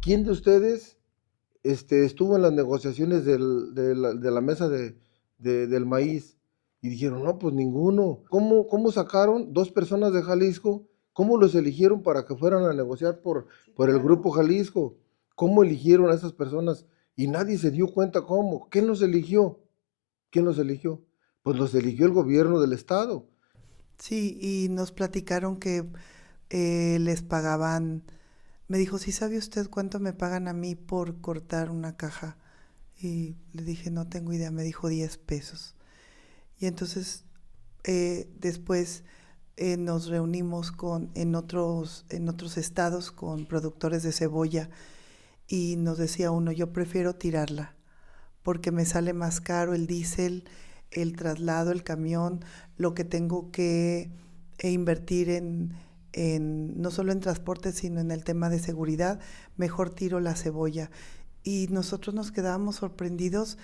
¿quién de ustedes estuvo en las negociaciones de la mesa del maíz? Y dijeron, no, pues ninguno. ¿Cómo sacaron dos personas de Jalisco? ¿Cómo los eligieron para que fueran a negociar por el Grupo Jalisco? ¿Cómo eligieron a esas personas? Y nadie se dio cuenta cómo. ¿Quién los eligió? ¿Quién los eligió? Pues los eligió el gobierno del estado. Sí, y nos platicaron que les pagaban. Me dijo, ¿sí sabe usted cuánto me pagan a mí por cortar una caja? Y le dije, no tengo idea. Me dijo 10 pesos. Y entonces después nos reunimos en otros estados con productores de cebolla y nos decía uno, yo prefiero tirarla porque me sale más caro el diésel, el traslado, el camión, lo que tengo que invertir no solo en transporte, sino en el tema de seguridad, mejor tiro la cebolla. Y nosotros nos quedábamos sorprendidos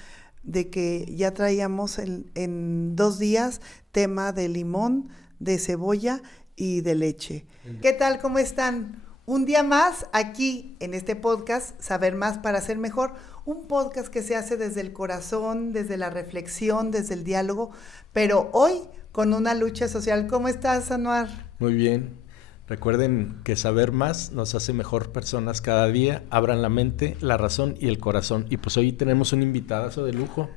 de que ya traíamos en 2 días tema de limón, de cebolla y de leche. ¿Qué tal? ¿Cómo están? Un día más aquí en este podcast, Saber Más para Ser Mejor, un podcast que se hace desde el corazón, desde la reflexión, desde el diálogo, pero hoy con una lucha social. ¿Cómo estás, Anuar? Muy bien. Recuerden que saber más nos hace mejor personas cada día. Abran la mente, la razón y el corazón. Y pues hoy tenemos un invitadazo de lujo.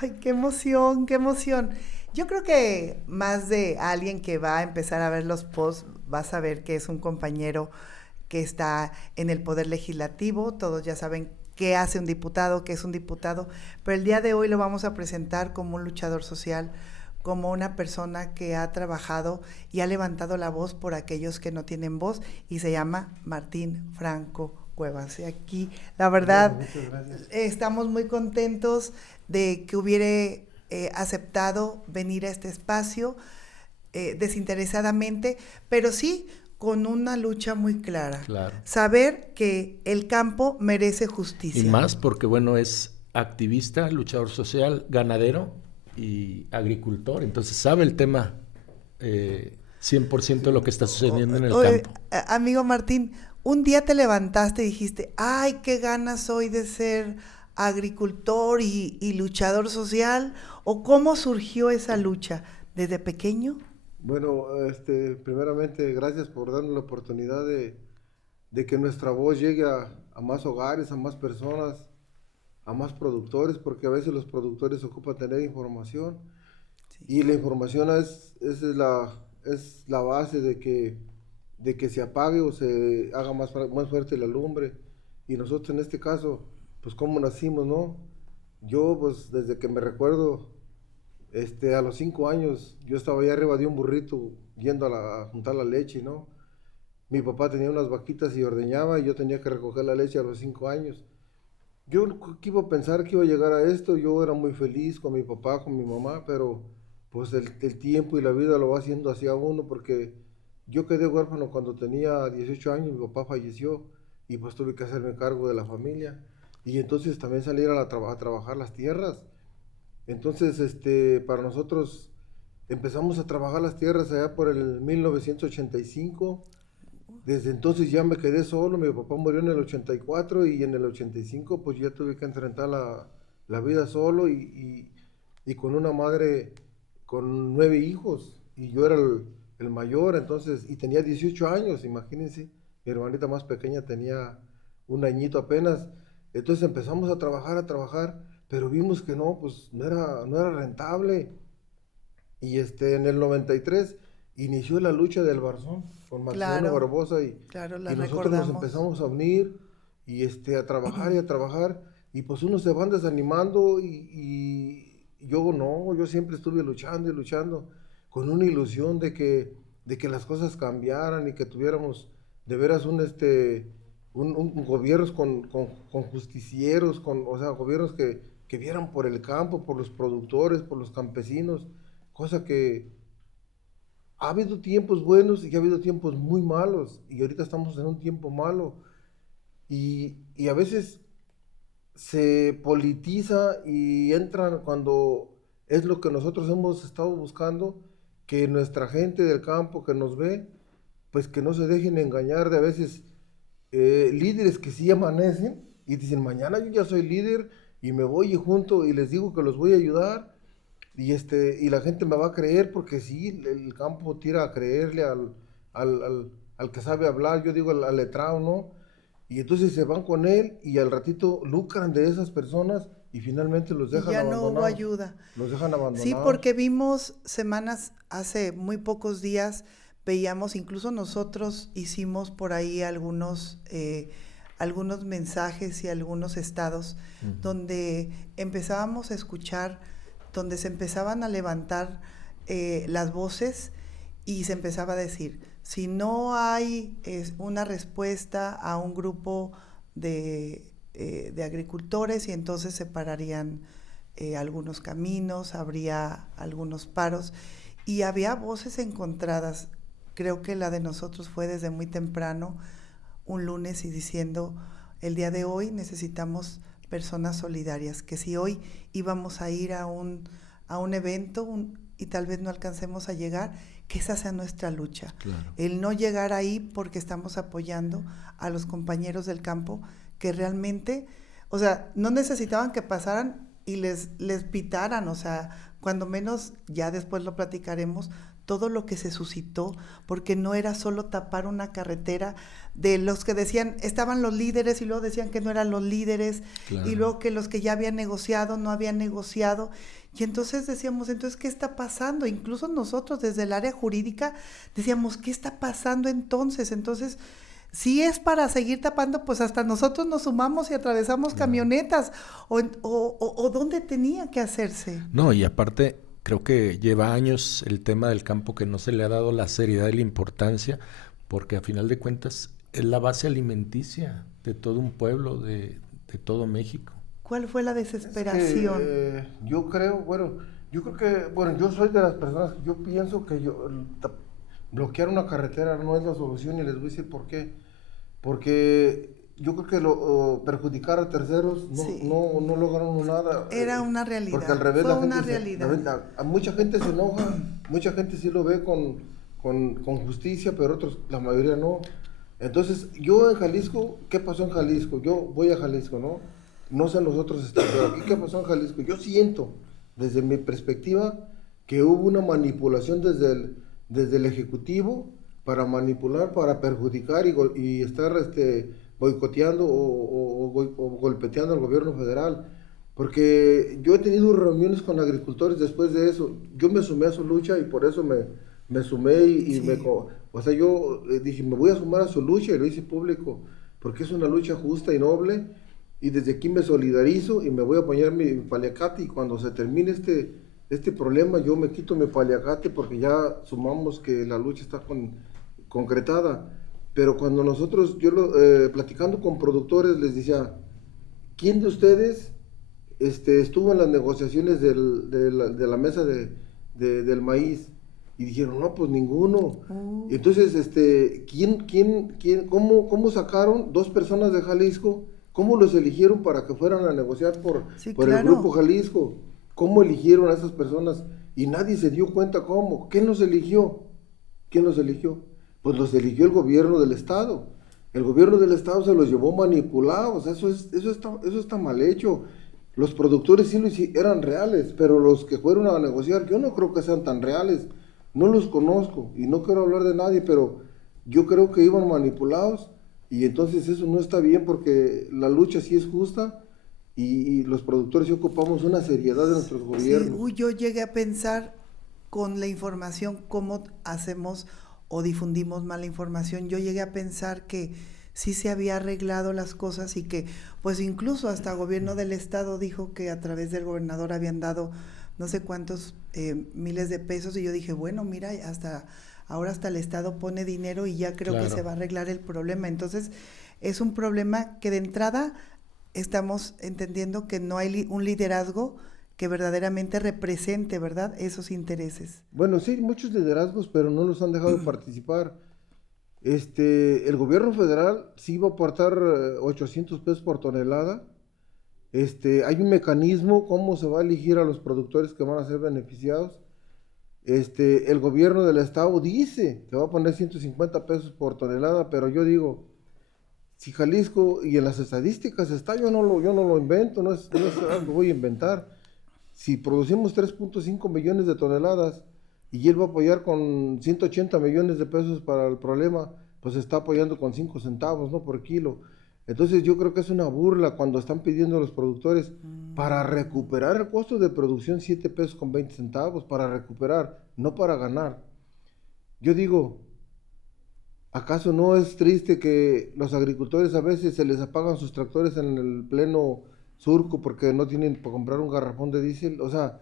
Ay, qué emoción, qué emoción. Yo creo que más de alguien que va a empezar a ver los posts, va a saber que es un compañero que está en el Poder Legislativo. Todos ya saben qué hace un diputado, qué es un diputado, pero el día de hoy lo vamos a presentar como un luchador social, como una persona que ha trabajado y ha levantado la voz por aquellos que no tienen voz, y se llama Martín Franco Cuevas. Y aquí, la verdad, estamos muy contentos de que hubiera aceptado venir a este espacio desinteresadamente, pero sí con una lucha muy clara. Claro. Saber que el campo merece Y justicia. más porque, bueno, es activista, luchador social, ganadero y agricultor. Entonces sabe el tema 100% de lo que está sucediendo en el campo. Amigo Martín, un día te levantaste y dijiste, ay, qué ganas hoy de ser agricultor y luchador social, o cómo surgió esa lucha, ¿desde pequeño? Bueno, primeramente, gracias por darnos la oportunidad de que nuestra voz llegue a más hogares, a más personas, a más productores, porque a veces los productores ocupan tener información Sí. y la información es la base de que se apague o se haga más fuerte la lumbre. Y nosotros en este caso, pues cómo nacimos, ¿no? Yo, pues desde que me recuerdo, a los 5 años, yo estaba allá arriba de un burrito yendo a juntar la leche, ¿no? Mi papá tenía unas vaquitas y ordeñaba y yo tenía que recoger la leche a los 5 años. Yo que iba a pensar que iba a llegar a esto, yo era muy feliz con mi papá, con mi mamá, pero pues el tiempo y la vida lo va haciendo hacia uno porque yo quedé huérfano cuando tenía 18 años, mi papá falleció y pues tuve que hacerme cargo de la familia y entonces también salir a trabajar las tierras. Entonces, para nosotros empezamos a trabajar las tierras allá por el 1985. Desde entonces ya me quedé solo, mi papá murió en el 84 y en el 85 pues ya tuve que enfrentar la vida solo y con una madre con 9 hijos y yo era el mayor entonces y tenía 18 años, imagínense, mi hermanita más pequeña tenía un añito apenas, entonces empezamos a trabajar, pero vimos que no, pues no era rentable y en el 93 inició la lucha del Barzón con Maximiliano Claro, Barbosa y, claro, la y nosotros nos recordamos. empezamos a unir y a trabajar y a trabajar y pues unos se van desanimando y yo no, yo siempre estuve luchando y luchando con una ilusión de que las cosas cambiaran y que tuviéramos de veras un gobiernos con justicieros, o sea, gobiernos que vieran por el campo, por los productores, por los campesinos, cosa que ha habido tiempos buenos y ha habido tiempos muy malos y ahorita estamos en un tiempo malo y a veces se politiza y entran cuando es lo que nosotros hemos estado buscando, que nuestra gente del campo que nos ve, pues que no se dejen engañar de a veces líderes que sí amanecen y dicen, mañana yo ya soy líder y me voy y junto y les digo que los voy a ayudar y la gente me va a creer porque sí, el campo tira a creerle al que sabe hablar, yo digo al letrado, ¿no? Y entonces se van con él y al ratito lucran de esas personas y finalmente los Y dejan ya no hubo abandonados. ayuda. Los dejan Sí, abandonados. porque vimos semanas, hace muy pocos días, veíamos, incluso nosotros hicimos por ahí algunos mensajes y algunos estados donde empezábamos a escuchar, donde se empezaban a levantar las voces y se empezaba a decir, si no hay una respuesta a un grupo de agricultores y entonces se pararían algunos caminos, habría algunos paros y había voces encontradas. Creo que la de nosotros fue desde muy temprano, un lunes, y diciendo, el día de hoy necesitamos personas solidarias, que si hoy íbamos a ir a un evento y tal vez no alcancemos a llegar, que esa sea nuestra lucha. Claro. El no llegar ahí porque estamos apoyando a los compañeros del campo que realmente, o sea, no necesitaban que pasaran y les pitaran, o sea, cuando menos, ya después lo platicaremos, todo lo que se suscitó, porque no era solo tapar una carretera de los que decían, estaban los líderes y luego decían que no eran los líderes, Claro. y luego que los que ya habían negociado no habían negociado, y entonces decíamos, entonces, ¿qué está pasando? Incluso nosotros desde el área jurídica decíamos, ¿qué está pasando entonces? Entonces, si es para seguir tapando, pues hasta nosotros nos sumamos y atravesamos camionetas, o ¿dónde tenía que hacerse? No, y aparte, creo que lleva años el tema del campo que no se le ha dado la seriedad y la importancia, porque a final de cuentas es la base alimenticia de todo un pueblo, de todo México. ¿Cuál fue la desesperación? Yo creo que, yo soy de las personas, yo pienso que bloquear una carretera no es la solución y les voy a decir por qué. Porque yo creo que perjudicar a terceros Sí. no lograron nada. Era una realidad. Porque al revés Fue la una gente realidad. a mucha gente se enoja, mucha gente sí lo ve con justicia, pero otros, la mayoría no. Entonces, yo en Jalisco, ¿qué pasó en Jalisco? Yo voy a Jalisco, ¿no? No sé en los otros estados, pero aquí, ¿qué pasó en Jalisco? Yo siento, desde mi perspectiva, que hubo una manipulación desde el Ejecutivo para manipular, para perjudicar y estar boicoteando o golpeteando al gobierno federal. Porque yo he tenido reuniones con agricultores después de eso. Yo me sumé a su lucha y por eso me sumé y Sí. o sea, yo dije, me voy a sumar a su lucha y lo hice público, porque es una lucha justa y noble. Y desde aquí me solidarizo y me voy a poner mi paliacate y cuando se termine este problema yo me quito mi paliacate porque ya sumamos que la lucha está concretada. Pero cuando nosotros, platicando con productores les decía, ¿quién de ustedes estuvo en las negociaciones de la mesa del maíz? Y dijeron, no, pues ninguno. Y entonces, cómo sacaron dos personas de Jalisco? ¿Cómo los eligieron para que fueran a negociar Sí, por claro. el Grupo Jalisco? ¿Cómo eligieron a esas personas? Y nadie se dio cuenta cómo. ¿Quién los eligió? ¿Quién los eligió? Pues los eligió el gobierno del estado. El gobierno del estado se los llevó manipulados. Eso está mal hecho. Los productores sí eran reales, pero los que fueron a negociar, yo no creo que sean tan reales. No los conozco y no quiero hablar de nadie, pero yo creo que iban manipulados y entonces eso no está bien porque la lucha sí es justa y los productores sí ocupamos una seriedad de nuestros gobiernos. Sí, yo llegué a pensar con la información, cómo hacemos o difundimos mala información, yo llegué a pensar que sí se había arreglado las cosas y que pues incluso hasta el gobierno del estado dijo que a través del gobernador habían dado no sé cuántos miles de pesos y yo dije, bueno, mira, ahora hasta el estado pone dinero y ya creo que se va a arreglar el problema. Entonces es un problema que de entrada estamos entendiendo que no hay un liderazgo que verdaderamente represente, ¿verdad?, esos intereses. Bueno, sí, muchos liderazgos, pero no los han dejado participar. El gobierno federal sí va a aportar 800 pesos por tonelada. Hay un mecanismo cómo se va a elegir a los productores que van a ser beneficiados. El gobierno del estado dice que va a poner 150 pesos por tonelada, pero yo digo, Si Jalisco, y en las estadísticas está, yo no lo invento, no es algo que voy a inventar. Si producimos 3.5 millones de toneladas y él va a apoyar con 180 millones de pesos para el problema, pues está apoyando con 5 centavos, ¿no? Por kilo. Entonces yo creo que es una burla cuando están pidiendo a los productores para recuperar el costo de producción 7 pesos con 20 centavos, para recuperar, no para ganar. Yo digo, ¿acaso no es triste que los agricultores a veces se les apagan sus tractores en el pleno surco porque no tienen para comprar un garrafón de diésel? O sea,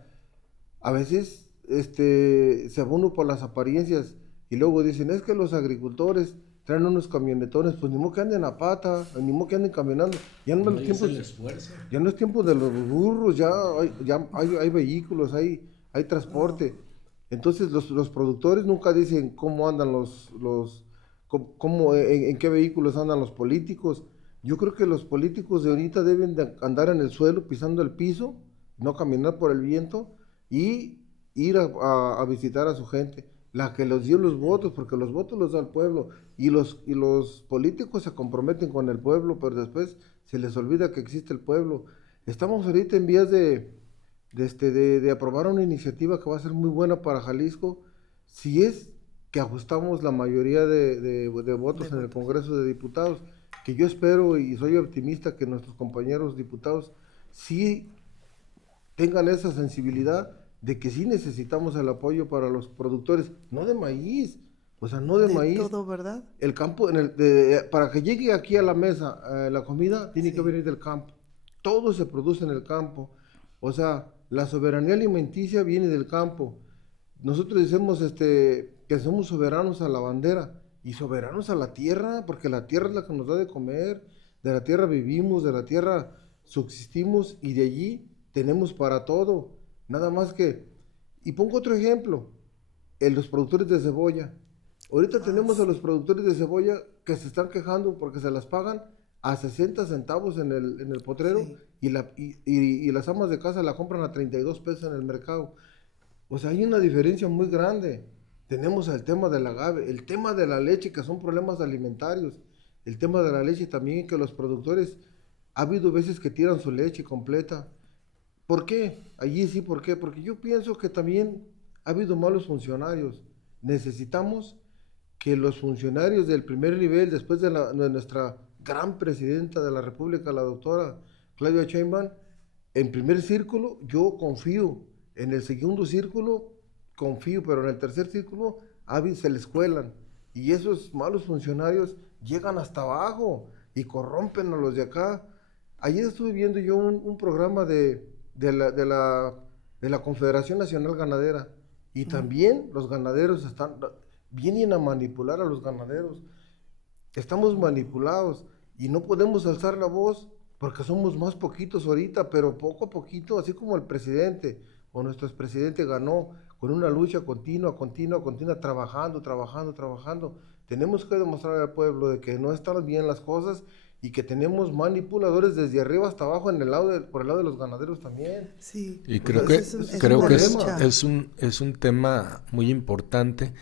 a veces se va uno por las apariencias y luego dicen, es que los agricultores traen unos camionetones, pues ni modo que anden a pata, ni modo que anden caminando. Ya no, ya no es tiempo de los burros, ya hay vehículos, hay transporte. Entonces los productores nunca dicen cómo andan en qué vehículos andan los políticos. Yo creo que los políticos de ahorita deben de andar en el suelo, pisando el piso, no caminar por el viento y ir a visitar a su gente, la que les dio los votos, porque los votos los da el pueblo, y los políticos se comprometen con el pueblo, pero después se les olvida que existe el pueblo. Estamos ahorita en vías de aprobar una iniciativa que va a ser muy buena para Jalisco, si es que ajustamos la mayoría de votos en el Congreso de Diputados, que yo espero y soy optimista que nuestros compañeros diputados sí tengan esa sensibilidad de que sí necesitamos el apoyo para los productores, no de maíz, o sea, no de maíz. Todo, ¿verdad? El campo, para que llegue aquí a la mesa la comida, tiene que venir del campo. Todo se produce en el campo. O sea, la soberanía alimenticia viene del campo. Nosotros decimos que somos soberanos a la bandera y soberanos a la tierra, porque la tierra es la que nos da de comer, de la tierra vivimos, de la tierra subsistimos y de allí tenemos para todo. Nada más que, y pongo otro ejemplo, los productores de cebolla. Ahorita tenemos a los productores de cebolla que se están quejando porque se las pagan a 60 centavos en el potrero, sí, y las amas de casa la compran a 32 pesos en el mercado. O sea, hay una diferencia muy grande. Tenemos el tema del agave, el tema de la leche, que son problemas alimentarios. El tema de la leche también, que los productores, ha habido veces que tiran su leche completa. ¿Por qué? Allí sí, ¿por qué? Porque yo pienso que también ha habido malos funcionarios. Necesitamos que los funcionarios del primer nivel, después de nuestra gran presidenta de la República, la doctora Claudia Sheinbaum, en primer círculo yo confío, en el segundo círculo confío, pero en el tercer círculo se les cuelan. Y esos malos funcionarios llegan hasta abajo y corrompen a los de acá. Ayer estuve viendo yo un programa de la Confederación Nacional Ganadera, y también los ganaderos vienen a manipular a los ganaderos. Estamos manipulados y no podemos alzar la voz porque somos más poquitos ahorita, pero poco a poquito, así como el presidente o nuestro expresidente ganó con una lucha continua, trabajando. Tenemos que demostrar al pueblo de que no están bien las cosas y que tenemos manipuladores desde arriba hasta abajo por el lado de los ganaderos también. Sí. Y creo que es un tema muy importante.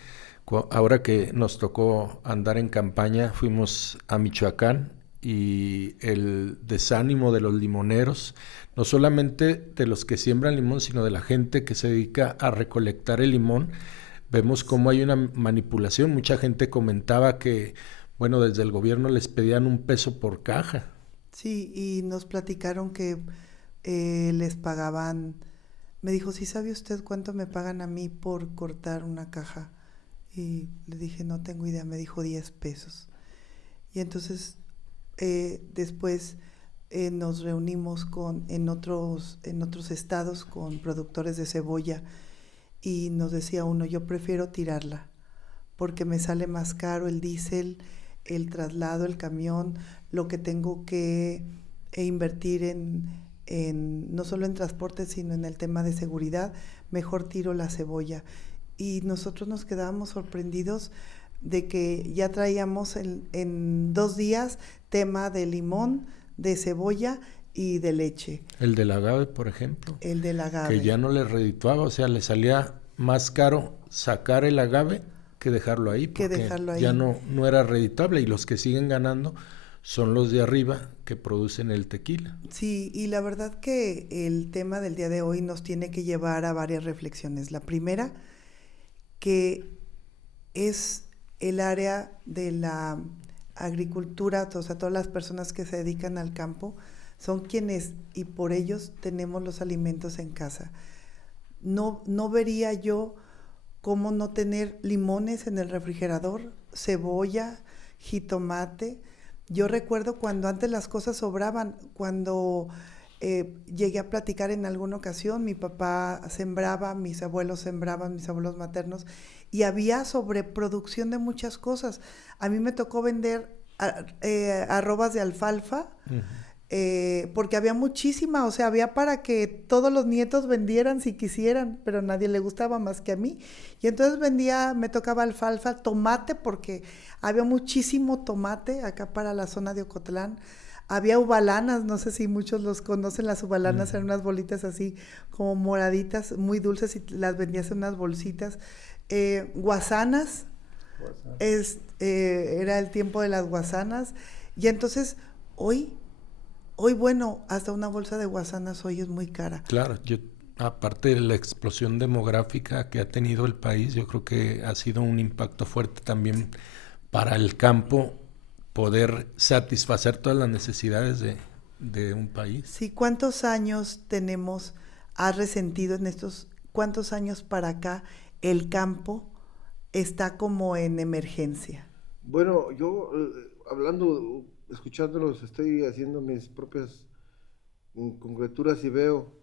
Ahora que nos tocó andar en campaña, fuimos a Michoacán, y el desánimo de los limoneros, no solamente de los que siembran limón, sino de la gente que se dedica a recolectar el limón, vemos cómo hay una manipulación. Mucha gente comentaba que, bueno, desde el gobierno les pedían $1 por caja. Sí, y nos platicaron que les pagaban, me dijo, ¿sí sabe usted cuánto me pagan a mí por cortar una caja? Y le dije, no tengo idea, me dijo 10 pesos. Y entonces después nos reunimos en otros estados con productores de cebolla, y nos decía uno, yo prefiero tirarla porque me sale más caro el diésel, el traslado, el camión, lo que tengo que invertir en no solo en transporte, sino en el tema de seguridad, mejor tiro la cebolla. Y nosotros nos quedábamos sorprendidos de que ya traíamos en 2 días tema de limón, de cebolla y de leche. El del agave, por ejemplo. El del agave. Que ya no le redituaba, o sea, le salía más caro sacar el agave que dejarlo ahí. Ya no era redituable, y los que siguen ganando son los de arriba que producen el tequila. Sí, y la verdad que el tema del día de hoy nos tiene que llevar a varias reflexiones. La primera, que es el área de la agricultura, o sea, todas las personas que se dedican al campo, son quienes, y por ellos tenemos los alimentos en casa. No vería yo cómo no tener limones en el refrigerador, cebolla, jitomate. Yo recuerdo cuando antes las cosas sobraban, cuando llegué a platicar en alguna ocasión, mi papá sembraba, mis abuelos maternos, y había sobreproducción de muchas cosas. A mí me tocó vender arrobas de alfalfa, porque había muchísima, o sea, había para que todos los nietos vendieran si quisieran, pero a nadie le gustaba más que a mí. Y entonces me tocaba alfalfa, tomate, porque había muchísimo tomate acá para la zona de Ocotlán. Había ubalanas, no sé si muchos los conocen, las ubalanas eran unas bolitas así como moraditas, muy dulces, y las vendías en unas bolsitas. Guasanas, era el tiempo de las guasanas. Y entonces, hoy, bueno, hasta una bolsa de guasanas hoy es muy cara. Claro, aparte de la explosión demográfica que ha tenido el país, yo creo que ha sido un impacto fuerte también para el campo poder satisfacer todas las necesidades de un país. Sí, ¿cuántos años has resentido en cuántos años para acá el campo está como en emergencia? Bueno, yo escuchándolos, estoy haciendo mis propias conjeturas y veo,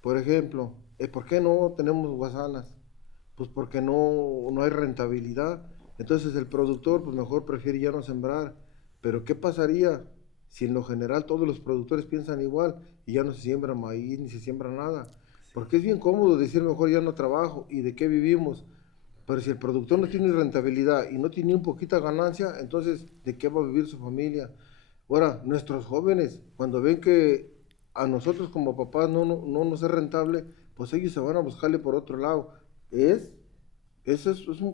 por ejemplo, ¿por qué no tenemos guasanas? Pues porque no hay rentabilidad. Entonces el productor pues mejor prefiere ya no sembrar. Pero ¿qué pasaría si en lo general todos los productores piensan igual y ya no se siembra maíz ni se siembra nada? Porque es bien cómodo decir mejor ya no trabajo y de qué vivimos. Pero si el productor no tiene rentabilidad y no tiene un poquita ganancia, entonces ¿de qué va a vivir su familia? Ahora, nuestros jóvenes, cuando ven que a nosotros como papás no nos es rentable, pues ellos se van a buscarle por otro lado. Eso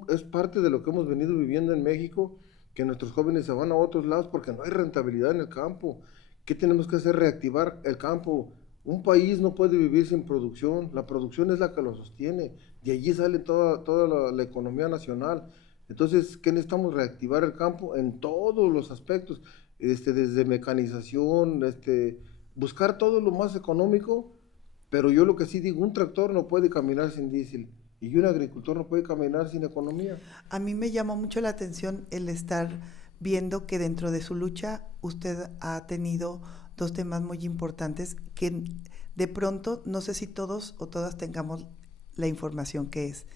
es parte de lo que hemos venido viviendo en México, que nuestros jóvenes se van a otros lados porque no hay rentabilidad en el campo. ¿Qué tenemos que hacer? Reactivar el campo. Un país no puede vivir sin producción, la producción es la que lo sostiene, de allí sale toda la economía nacional. Entonces, ¿qué necesitamos? Reactivar el campo en todos los aspectos, desde mecanización, buscar todo lo más económico, pero yo lo que sí digo, un tractor no puede caminar sin diésel y un agricultor no puede caminar sin economía. A mí me llamó mucho la atención el estar viendo que dentro de su lucha usted ha tenido dos temas muy importantes que de pronto no sé si todos o todas tengamos la información que es.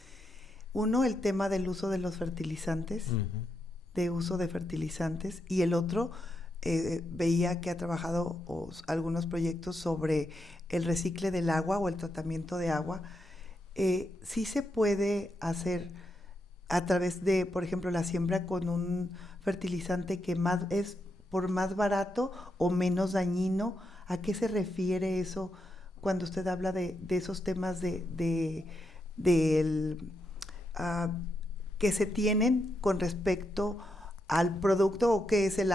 Uno, el tema del uso de los fertilizantes, de uso de fertilizantes, y el otro, veía que ha trabajado algunos proyectos sobre el recicle del agua o el tratamiento de agua. Sí se puede hacer a través de, por ejemplo, la siembra con un fertilizante que es por más barato o menos dañino. ¿A qué se refiere eso cuando usted habla de esos temas que se tienen con respecto al producto, o qué es el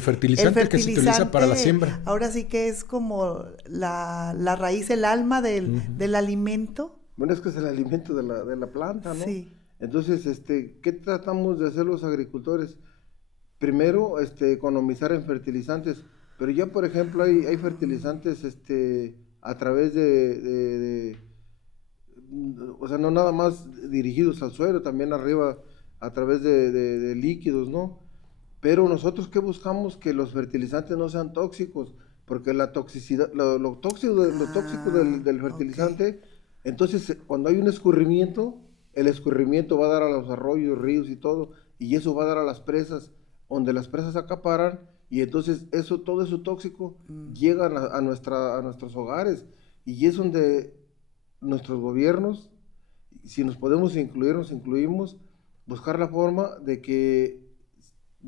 fertilizante que se utiliza para la siembra? Ahora sí que es como la raíz, el alma del alimento. Bueno, es que es el alimento de la planta, ¿no? Sí. Entonces, ¿qué tratamos de hacer los agricultores? Primero, economizar en fertilizantes, pero ya, por ejemplo, hay fertilizantes, a través o sea, no nada más dirigidos al suelo, también arriba, a través de líquidos, ¿no? Pero nosotros, ¿qué buscamos? Que los fertilizantes no sean tóxicos, porque la toxicidad, lo tóxico del fertilizante, okay. Entonces, cuando hay un escurrimiento, el escurrimiento va a dar a los arroyos, ríos y todo, y eso va a dar a las presas, donde las presas acaparan, y entonces todo eso tóxico llega a nuestros hogares, y es donde nuestros gobiernos, si nos podemos incluir, nos incluimos, buscar la forma de que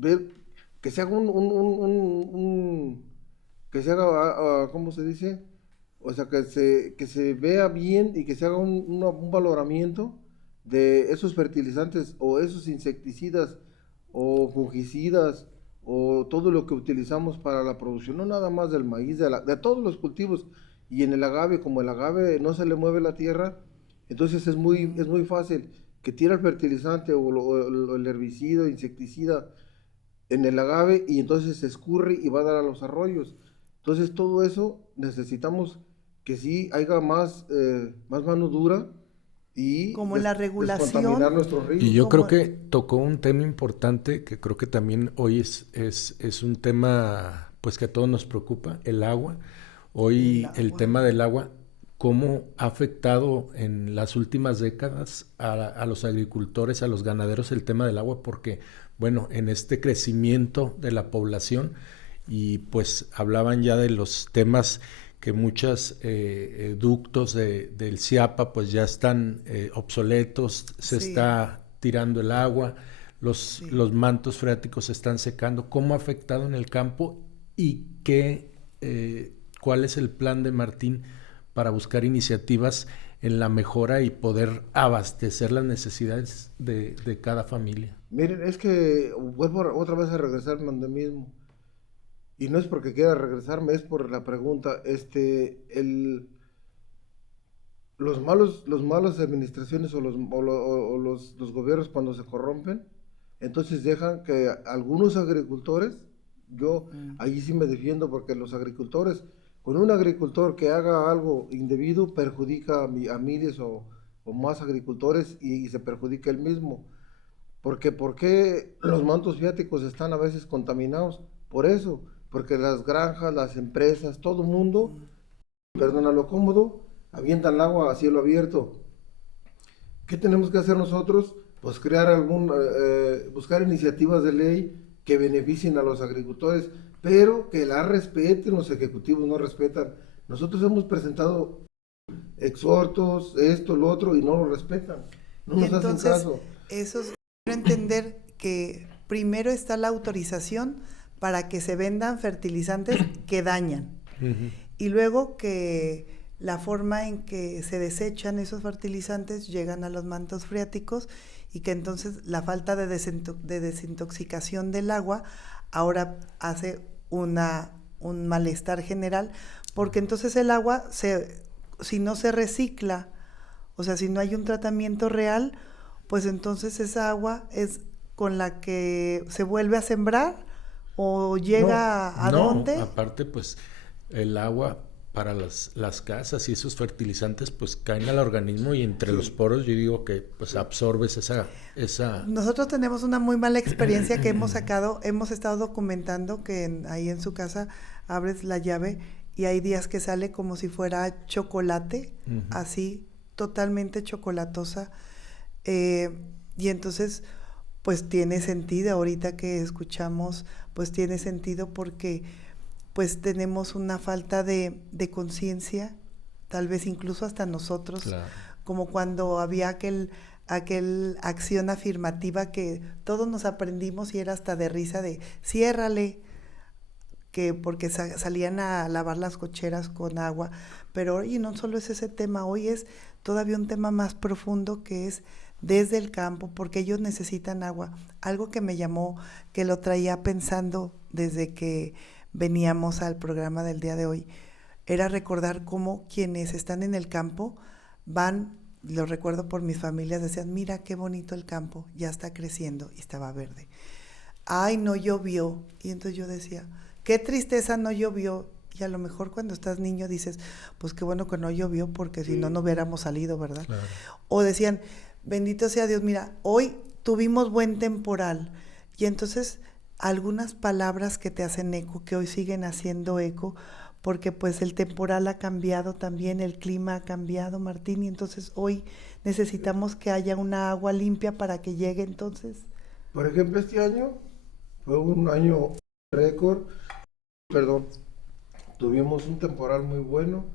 se haga que se haga, ¿cómo se dice? O sea, que se vea bien y que se haga un valoramiento de esos fertilizantes o esos insecticidas o fungicidas o todo lo que utilizamos para la producción, no nada más del maíz, de todos los cultivos. Y en el agave, como el agave no se le mueve la tierra, entonces es muy fácil que tira el fertilizante o el herbicida, insecticida en el agave y entonces se escurre y va a dar a los arroyos. Entonces todo eso necesitamos que sí haya más mano dura y Como la descontaminar regulación. nuestros ríos. Y yo creo Como, que tocó un tema importante que creo que también hoy es un tema pues que a todos nos preocupa, el agua. el Hoy el agua. tema del agua, cómo ha afectado en las últimas décadas a los agricultores, a los ganaderos el tema del agua, porque bueno, en este crecimiento de la población y pues hablaban ya de los temas que muchos ductos del CIAPA pues ya están obsoletos, se Sí, está tirando el agua, sí. los mantos freáticos se están secando. ¿Cómo ha afectado en el campo y cuál es el plan de Martín para buscar iniciativas en la mejora y poder abastecer las necesidades de cada familia? Miren, es que vuelvo otra vez a regresarme donde mismo. Y no es porque quiera regresarme, es por la pregunta. Los malos administraciones los gobiernos cuando se corrompen, entonces dejan que algunos agricultores, yo Mm. ahí sí me defiendo porque los agricultores, con un agricultor que haga algo indebido, perjudica a miles o más agricultores y se perjudica él mismo. Porque ¿por qué los mantos freáticos están a veces contaminados? Por eso, porque las granjas, las empresas, todo el mundo, perdona lo cómodo, avientan agua a cielo abierto. ¿Qué tenemos que hacer nosotros? Pues buscar iniciativas de ley que beneficien a los agricultores, pero que la respeten, los ejecutivos no respetan. Nosotros hemos presentado exhortos, esto, lo otro, y no lo respetan, no Y nos hacen entonces, caso. quiero entender que primero está la autorización para que se vendan fertilizantes que dañan. Ujú. Y luego que la forma en que se desechan esos fertilizantes llegan a los mantos freáticos y que entonces la falta de desintoxicación del agua ahora hace un malestar general, porque entonces el agua, si no se recicla, o sea, si no hay un tratamiento real, pues entonces esa agua es con la que se vuelve a sembrar o No, llega a No, dónde. aparte pues el agua para las casas y esos fertilizantes pues caen al organismo y entre los sí, poros yo digo que pues absorbes esa. Nosotros tenemos una muy mala experiencia que hemos estado documentando que ahí en su casa abres la llave y hay días que sale como si fuera chocolate, Ujú. así, totalmente chocolatosa. Y entonces, pues tiene sentido, ahorita que escuchamos, pues tiene sentido porque pues tenemos una falta de conciencia, tal vez incluso hasta nosotros, Claro. como cuando había aquel acción afirmativa que todos nos aprendimos y era hasta de risa de ciérrale, que porque salían a lavar las cocheras con agua, pero hoy no solo es ese tema, hoy es todavía un tema más profundo que es desde el campo, porque ellos necesitan agua. Algo que me llamó, que lo traía pensando desde que veníamos al programa del día de hoy, era recordar cómo quienes están en el campo van, lo recuerdo por mis familias, decían, mira qué bonito el campo, ya está creciendo y estaba verde. Ay, no llovió. Y entonces yo decía, qué tristeza no llovió. Y a lo mejor cuando estás niño dices, pues qué bueno que no llovió porque si no, no hubiéramos salido, ¿verdad? Claro. O decían, bendito sea Dios, mira, hoy tuvimos buen temporal. Y entonces algunas palabras que te hacen eco, que hoy siguen haciendo eco, porque pues el temporal ha cambiado también, el clima ha cambiado, Martín, y entonces hoy necesitamos que haya una agua limpia para que llegue entonces. por ejemplo, este año fue un año récord, perdón, tuvimos un temporal muy bueno,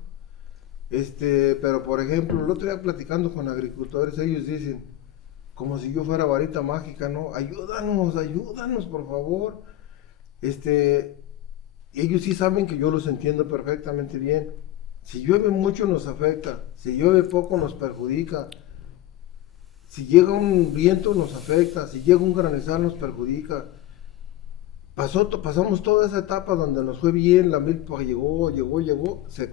pero por ejemplo, el otro día platicando con agricultores, ellos dicen, como si yo fuera varita mágica, ¿no? Ayúdanos, ayúdanos, por favor. Este, ellos sí saben que yo los entiendo perfectamente bien. Si llueve mucho nos afecta, si llueve poco nos perjudica, si llega un viento nos afecta, si llega un granizal nos perjudica. pasamos toda esa etapa donde nos fue bien, la milpa llegó, se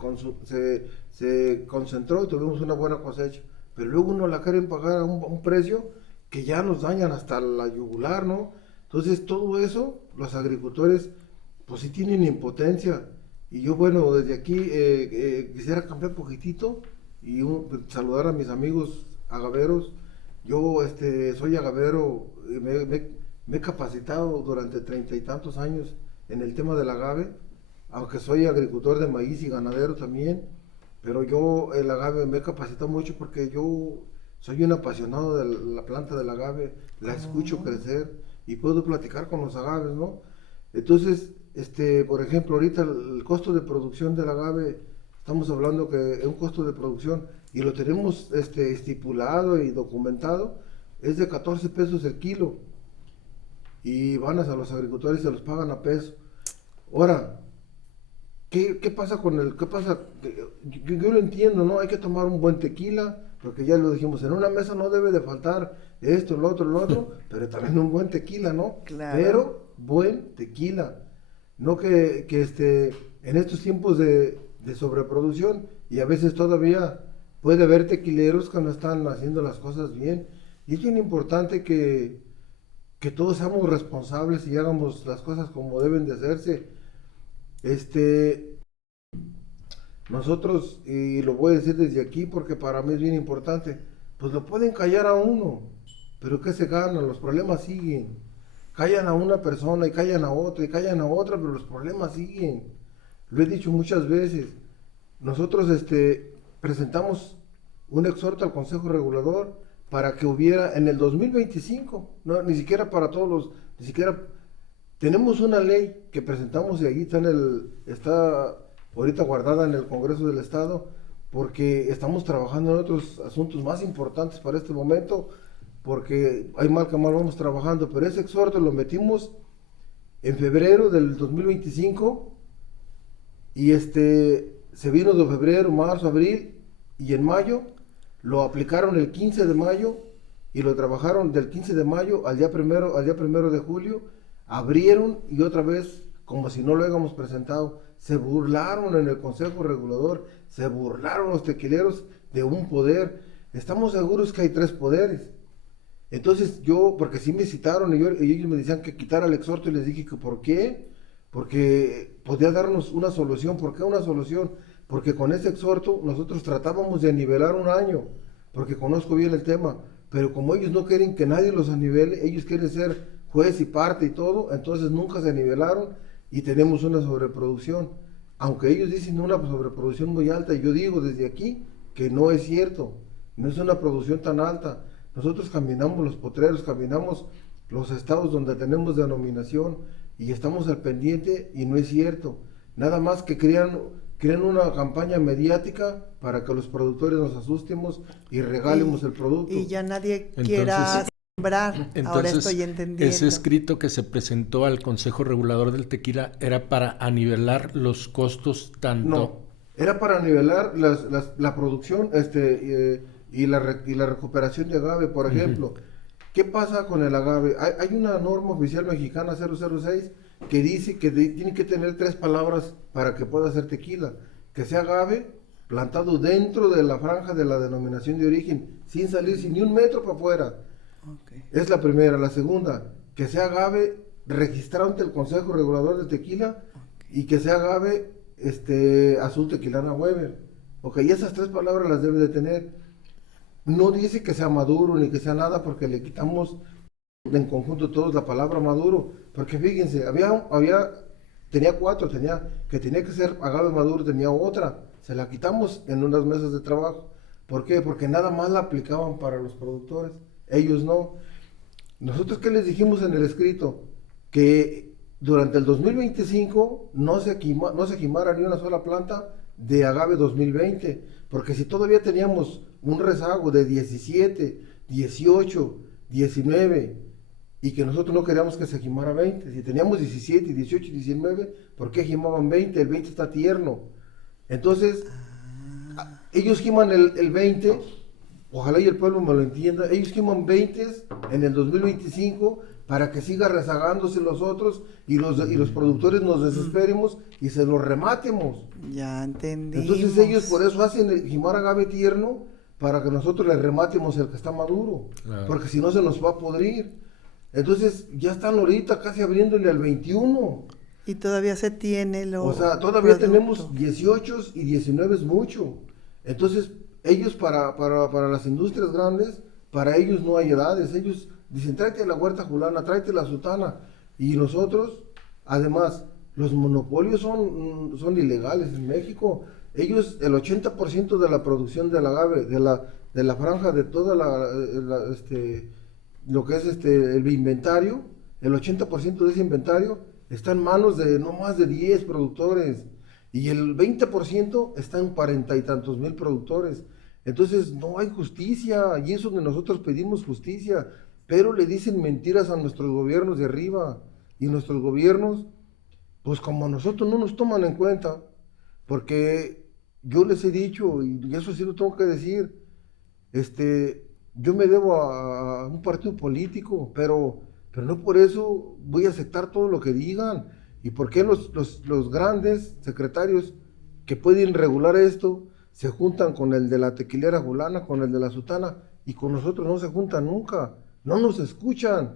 concentró y tuvimos una buena cosecha. Pero luego uno la quieren pagar a un precio que ya nos dañan hasta la yugular, ¿no? Entonces todo eso, los agricultores, pues sí tienen impotencia. Y yo, bueno, desde aquí quisiera cambiar poquitito y saludar a mis amigos agaveros. Yo soy agavero, me he capacitado durante 30 y tantos años en el tema del agave, aunque soy agricultor de maíz y ganadero también, pero yo el agave me he capacitado mucho porque yo soy un apasionado de la planta del agave, la escucho crecer y puedo platicar con los agaves, ¿no? Entonces, por ejemplo, ahorita el costo de producción del agave, estamos hablando que es un costo de producción y lo tenemos estipulado y documentado, es de 14 pesos el kilo y van a los agricultores y se los pagan a peso. Ahora, ¿qué pasa con el, qué pasa? Yo lo entiendo, ¿no? Hay que tomar un buen tequila, porque ya lo dijimos, en una mesa no debe de faltar esto, lo otro, pero también un buen tequila, ¿no? Claro. Pero buen tequila, no que en estos tiempos de sobreproducción, y a veces todavía puede haber tequileros que no están haciendo las cosas bien, y es bien importante que todos seamos responsables y hagamos las cosas como deben de hacerse. Este, Nosotros, y lo voy a decir desde aquí porque para mí es bien importante, pues lo pueden callar a uno, pero ¿qué se gana? Los problemas siguen. Callan a una persona y callan a otra y callan a otra, pero los problemas siguen. Lo he dicho muchas veces. Nosotros presentamos un exhorto al Consejo Regulador para que hubiera en el 2025, no, ni siquiera para todos los, ni siquiera tenemos una ley que presentamos y ahí está ahorita guardada en el Congreso del Estado, porque estamos trabajando en otros asuntos más importantes para este momento, porque hay mal que mal vamos trabajando, pero ese exhorto lo metimos en febrero del 2025 y se vino de febrero, marzo, abril y en mayo lo aplicaron el 15 de mayo y lo trabajaron del 15 de mayo al día primero de julio, abrieron y otra vez como si no lo hayamos presentado. Se burlaron en el Consejo Regulador, se burlaron los tequileros de un poder. Estamos seguros que hay 3 poderes. Entonces porque sí me citaron y ellos me decían que quitara el exhorto y les dije que ¿por qué? Porque podía darnos una solución. ¿Por qué una solución? Porque con ese exhorto nosotros tratábamos de nivelar un año, porque conozco bien el tema, pero como ellos no quieren que nadie los anivele, ellos quieren ser juez y parte y todo, entonces nunca se nivelaron y tenemos una sobreproducción. Aunque ellos dicen una sobreproducción muy alta, y yo digo desde aquí que no es cierto, no es una producción tan alta. Nosotros caminamos los potreros, caminamos los estados donde tenemos denominación y estamos al pendiente y no es cierto. Nada más que crean una campaña mediática para que los productores nos asustemos y regalemos el producto. Y ya nadie quiera sembrar. Ahora estoy entendiendo. Ese escrito que se presentó al Consejo Regulador del Tequila era para anivelar los costos tanto... No, era para nivelar la producción y la recuperación de agave, por ejemplo. ¿Qué pasa con el agave? Hay una norma oficial mexicana 006 que dice que tiene que tener 3 palabras para que pueda ser tequila. Que sea agave plantado dentro de la franja de la denominación de origen, sin salirse ni un metro para afuera. Okay. Es la primera. La segunda, que sea agave registrado ante el Consejo Regulador del Tequila, okay, y que sea agave azul tequilana Weber. Ok, y esas 3 palabras las debe de tener. No dice que sea maduro ni que sea nada, porque le quitamos en conjunto todos la palabra maduro, porque fíjense, tenía 4, tenía que ser agave maduro, tenía otra, se la quitamos en unas mesas de trabajo. ¿Por qué? Porque nada más la aplicaban para los productores, ellos no. Nosotros, ¿qué les dijimos en el escrito? Que durante el 2025 no se quimara ni una sola planta de agave 2020, porque si todavía teníamos un rezago de 17, 18, 19 y que nosotros no queríamos que se quimara 20, si teníamos 17, 18 y 19, ¿por qué quimaban 20? El 20 está tierno. Entonces, ellos quiman el 20, ojalá y el pueblo me lo entienda, ellos quiman 20 en el 2025 para que siga rezagándose los otros y los productores nos desesperemos y se los rematemos. Ya entendimos. Entonces ellos por eso hacen el jimar agave tierno, para que nosotros le rematemos el que está maduro, Claro. porque si no se nos va a podrir. Entonces ya están ahorita casi abriéndole al 21. Y todavía se tiene lo O sea, todavía producto. tenemos 18 y 19 es mucho. Entonces, ellos para las industrias grandes, para ellos no hay edades. Ellos dicen, tráete la huerta fulana, tráete la sutana. Y nosotros, además, los monopolios son ilegales en México. Ellos, el 80% de la producción del agave, de la franja, de toda lo que es el inventario, el 80% de ese inventario está en manos de no más de 10 productores y el 20% está en 40 y tantos mil productores. Entonces no hay justicia, y eso que nosotros pedimos justicia, pero le dicen mentiras a nuestros gobiernos de arriba, y nuestros gobiernos, pues como a nosotros no nos toman en cuenta, porque yo les he dicho, y eso sí lo tengo que decir, yo me debo a un partido político, pero no por eso voy a aceptar todo lo que digan. ¿Y por qué los grandes secretarios que pueden regular esto se juntan con el de la tequilera fulana, con el de la sutana, y con nosotros no se juntan nunca? No nos escuchan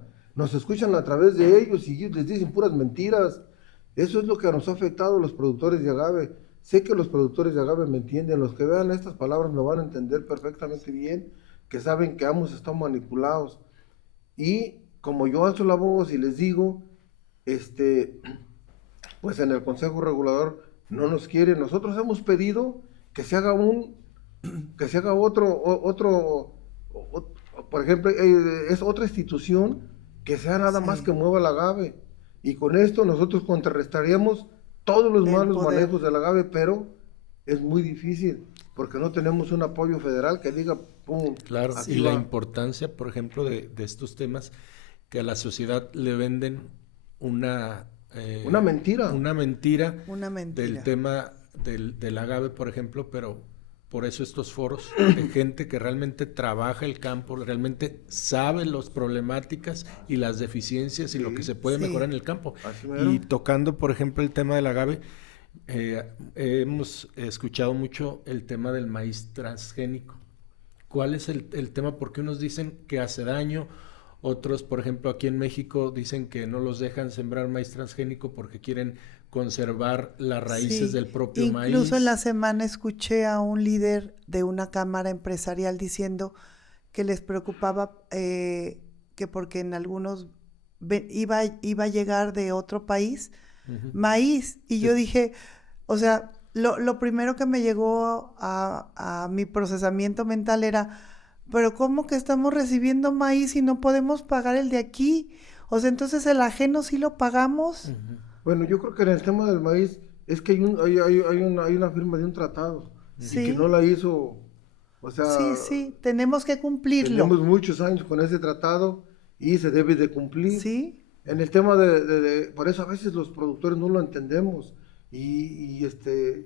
a través de ellos y ellos les dicen puras mentiras. Eso es lo que nos ha afectado a los productores de agave. Sé que los productores de agave me entienden, los que vean estas palabras me van a entender perfectamente bien, que saben que ambos están manipulados. Y como yo alzo la voz y les digo, pues en el Consejo Regulador no nos quieren. Nosotros hemos pedido que se haga por ejemplo, es otra institución que sea nada más que mueva el agave. Y con esto nosotros contrarrestaríamos todos los malos manejos del agave, pero es muy difícil porque no tenemos un apoyo federal que diga, pum. Claro, y la importancia, por ejemplo, de estos temas, que a la sociedad le venden una mentira. Una mentira del tema del agave, por ejemplo, pero por eso estos foros de gente que realmente trabaja el campo, realmente sabe las problemáticas y las deficiencias y lo que se puede mejorar en el campo. Y tocando, por ejemplo, el tema del agave, hemos escuchado mucho el tema del maíz transgénico. ¿Cuál es el tema? Porque unos dicen que hace daño, otros, por ejemplo, aquí en México dicen que no los dejan sembrar maíz transgénico porque quieren conservar las raíces del propio maíz. Incluso en la semana escuché a un líder de una cámara empresarial diciendo que les preocupaba que porque en algunos iba a llegar de otro país maíz, y yo dije, o sea, lo primero que me llegó a mi procesamiento mental era, pero ¿cómo que estamos recibiendo maíz y no podemos pagar el de aquí? O sea, entonces el ajeno sí lo pagamos. Bueno, yo creo que en el tema del maíz es que hay una firma de un tratado y que no la hizo, o sea... Sí, tenemos que cumplirlo. Tenemos muchos años con ese tratado y se debe de cumplir. Sí. En el tema por eso a veces los productores no lo entendemos y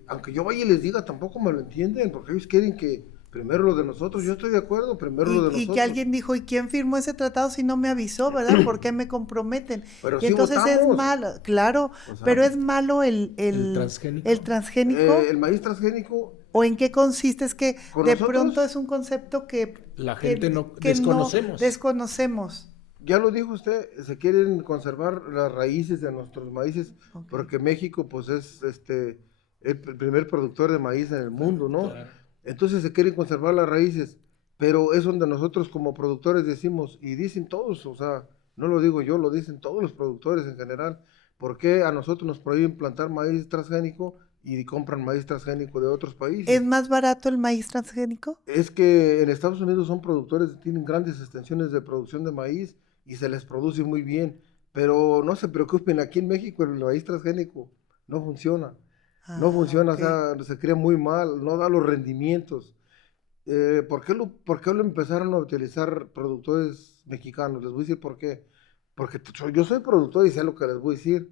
aunque yo vaya y les diga, tampoco me lo entienden, porque ellos quieren que primero lo de nosotros. Yo estoy de acuerdo, primero lo de nosotros. Y que alguien dijo, ¿y quién firmó ese tratado si no me avisó, verdad? ¿Por qué me comprometen? Pero y sí entonces votamos. Es malo, claro, o sea, pero es malo el transgénico. ¿El transgénico? El maíz transgénico. ¿O en qué consiste? Es que de pronto es un concepto que la gente desconocemos. Desconocemos. Ya lo dijo usted, se quieren conservar las raíces de nuestros maíces, porque México pues es el primer productor de maíz en el mundo, ¿no? Claro. Entonces se quieren conservar las raíces, pero es donde nosotros como productores decimos, y dicen todos, o sea, no lo digo yo, lo dicen todos los productores en general, ¿por qué a nosotros nos prohíben plantar maíz transgénico y compran maíz transgénico de otros países? ¿Es más barato el maíz transgénico? Es que en Estados Unidos son productores, tienen grandes extensiones de producción de maíz y se les produce muy bien, pero no se preocupen, aquí en México el maíz transgénico no funciona. No funciona, okay. O sea, se cría muy mal, no da los rendimientos. ¿Por qué lo empezaron a utilizar productores mexicanos? Les voy a decir por qué. Porque yo soy productor y sé lo que les voy a decir.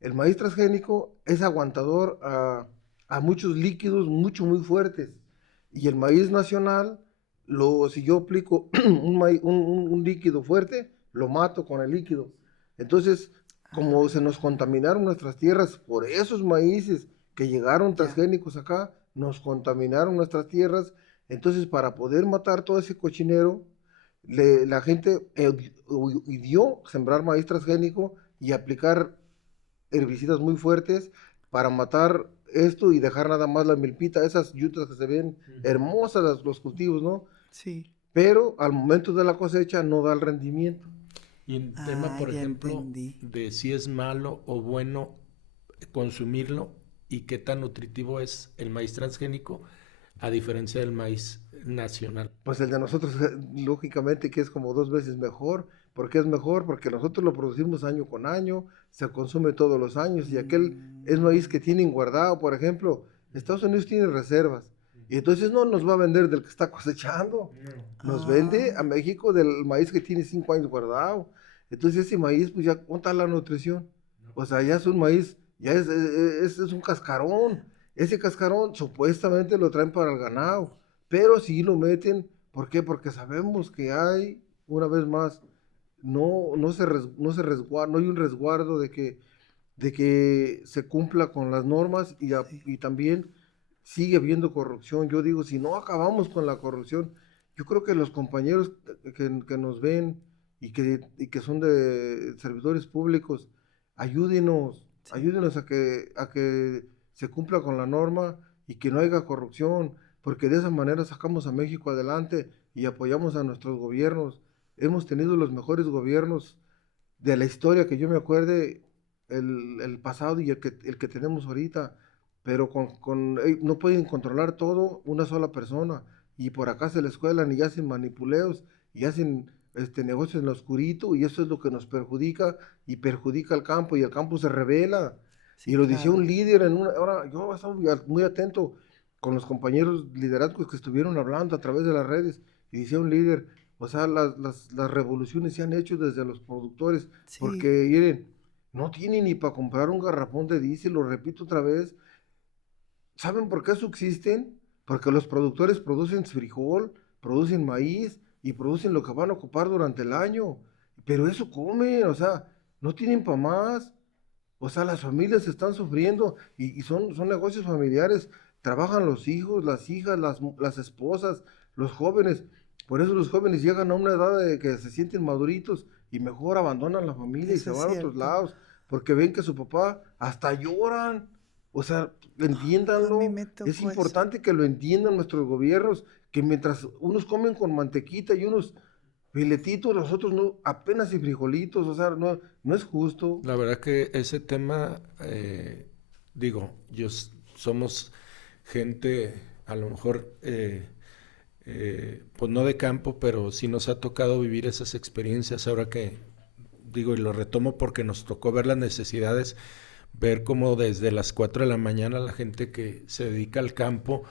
El maíz transgénico es aguantador a muchos líquidos muy fuertes. Y el maíz nacional, si yo aplico un líquido fuerte, lo mato con el líquido. Entonces, como se nos contaminaron nuestras tierras por esos maíces que llegaron transgénicos acá, nos contaminaron nuestras tierras. Entonces, para poder matar todo ese cochinero, la gente dio sembrar maíz transgénico y aplicar herbicidas muy fuertes para matar esto y dejar nada más la milpita, esas yutas que se ven hermosas, los cultivos, ¿no? Sí. Pero al momento de la cosecha no da el rendimiento. Y en tema, por ya ejemplo, entendí. de si es malo o bueno consumirlo y qué tan nutritivo es el maíz transgénico a diferencia del maíz nacional. Pues el de nosotros, lógicamente, que es como 2 veces mejor. ¿Por qué es mejor? Porque nosotros lo producimos año con año, se consume todos los años, y aquel es maíz que tienen guardado. Por ejemplo, Estados Unidos tiene reservas, y entonces no nos va a vender del que está cosechando, nos vende a México del maíz que tiene 5 años guardado. Entonces ese maíz, pues ya cuenta la nutrición. O sea, ya es un maíz, ya es un cascarón. Ese cascarón supuestamente lo traen para el ganado, pero si lo meten, ¿por qué? Porque sabemos que hay, una vez más, no se resguarda, no hay un resguardo de que se cumpla con las normas, Sí. y también sigue habiendo corrupción. Yo digo, si no acabamos con la corrupción, yo creo que los compañeros que nos ven y que son de servidores públicos, ayúdenos, Sí. ayúdenos a que se cumpla con la norma y que no haya corrupción, porque de esa manera sacamos a México adelante y apoyamos a nuestros gobiernos. Hemos tenido los mejores gobiernos de la historia que yo me acuerde, el pasado y el que tenemos ahorita, pero no pueden controlar todo una sola persona, y por acá se les cuelan y hacen manipuleos y hacen negocios en lo oscurito, y eso es lo que nos perjudica y perjudica al campo, y el campo se revela. Sí, Y lo decía claro. un líder ahora yo estaba muy atento con los compañeros liderazgos que estuvieron hablando a través de las redes, y decía un líder, o sea, las revoluciones se han hecho desde los productores, porque Sí, miren, no tienen ni para comprar un garrafón de diésel, lo repito otra vez. ¿Saben por qué subsisten? Porque los productores producen frijol, producen maíz y producen lo que van a ocupar durante el año. Pero eso comen, o sea, no tienen para más. O sea, las familias están sufriendo, y son negocios familiares. Trabajan los hijos, las hijas, las esposas, los jóvenes. Por eso los jóvenes llegan a una edad de que se sienten maduritos y mejor abandonan la familia y se eso es van a otros cierto. lados, porque ven que su papá hasta lloran. O sea, A mí entiéndanlo. me Es tocó eso. importante que lo entiendan nuestros gobiernos, que mientras unos comen con mantequita y unos filetitos, los otros no, apenas y frijolitos. O sea, no es justo. La verdad que ese tema, digo, somos gente a lo mejor, pues no de campo, pero sí nos ha tocado vivir esas experiencias ahora que, digo, y lo retomo porque nos tocó ver las necesidades, ver cómo desde las 4 de la mañana la gente que se dedica al campo,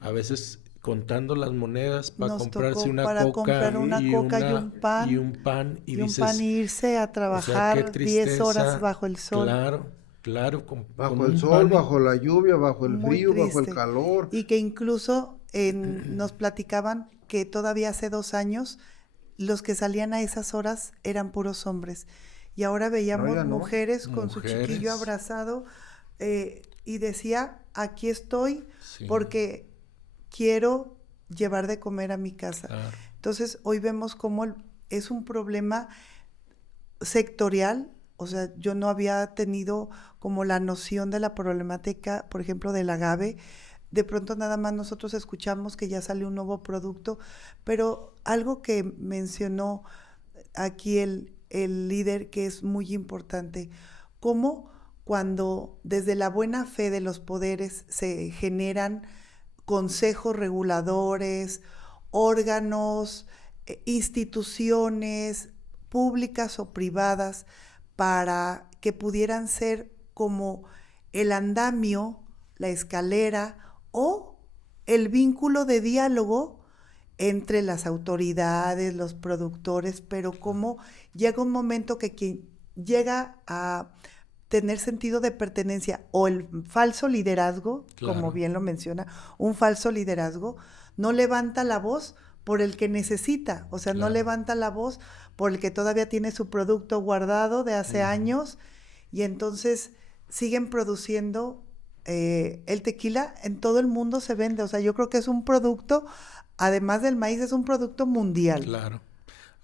a veces contando las monedas para Nos comprarse tocó una para coca comprar una coca y un pan, y y un pan dices, y irse a o sea, qué trabajar 10 horas tristeza, bajo el sol. claro, claro, con Bajo el un sol, pan. bajo la lluvia, bajo el Muy frío, bajo el triste. calor. Y que incluso nos platicaban que todavía hace 2 años los que salían a esas horas eran puros hombres. Y ahora No, veíamos ya no. mujeres con su chiquillo Mujeres, abrazado, y decía, aquí estoy sí, porque quiero llevar de comer a mi casa. claro. Entonces, hoy vemos cómo es un problema sectorial. O sea, yo no había tenido como la noción de la problemática, por ejemplo, del agave. De pronto nada más nosotros escuchamos que ya salió un nuevo producto, pero algo que mencionó aquí el líder, que es muy importante, cómo cuando desde la buena fe de los poderes se generan consejos reguladores, órganos, instituciones públicas o privadas, para que pudieran ser como el andamio, la escalera o el vínculo de diálogo entre las autoridades, los productores, pero como llega un momento que quien llega a tener sentido de pertenencia o el falso liderazgo, Claro. como bien lo menciona, un falso liderazgo, no levanta la voz por el que necesita, o sea, no Claro. levanta la voz por el que todavía tiene su producto guardado de hace años y entonces siguen produciendo el tequila en todo el mundo se vende, o sea, yo creo que es un producto, además del maíz, es un producto mundial. Claro.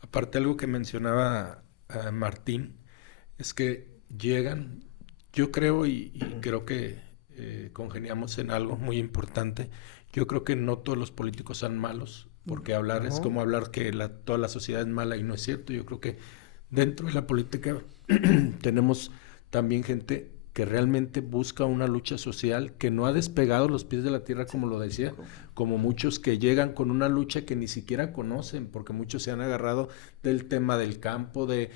Aparte algo que mencionaba Martín, es que llegan, yo creo y creo que congeniamos en algo muy importante. Yo creo que no todos los políticos son malos, porque hablar es como hablar que toda la sociedad es mala y no es cierto. Yo creo que dentro de la política tenemos también gente que realmente busca una lucha social, que no ha despegado los pies de la tierra, como lo decía, como muchos que llegan con una lucha que ni siquiera conocen, porque muchos se han agarrado del tema del campo, de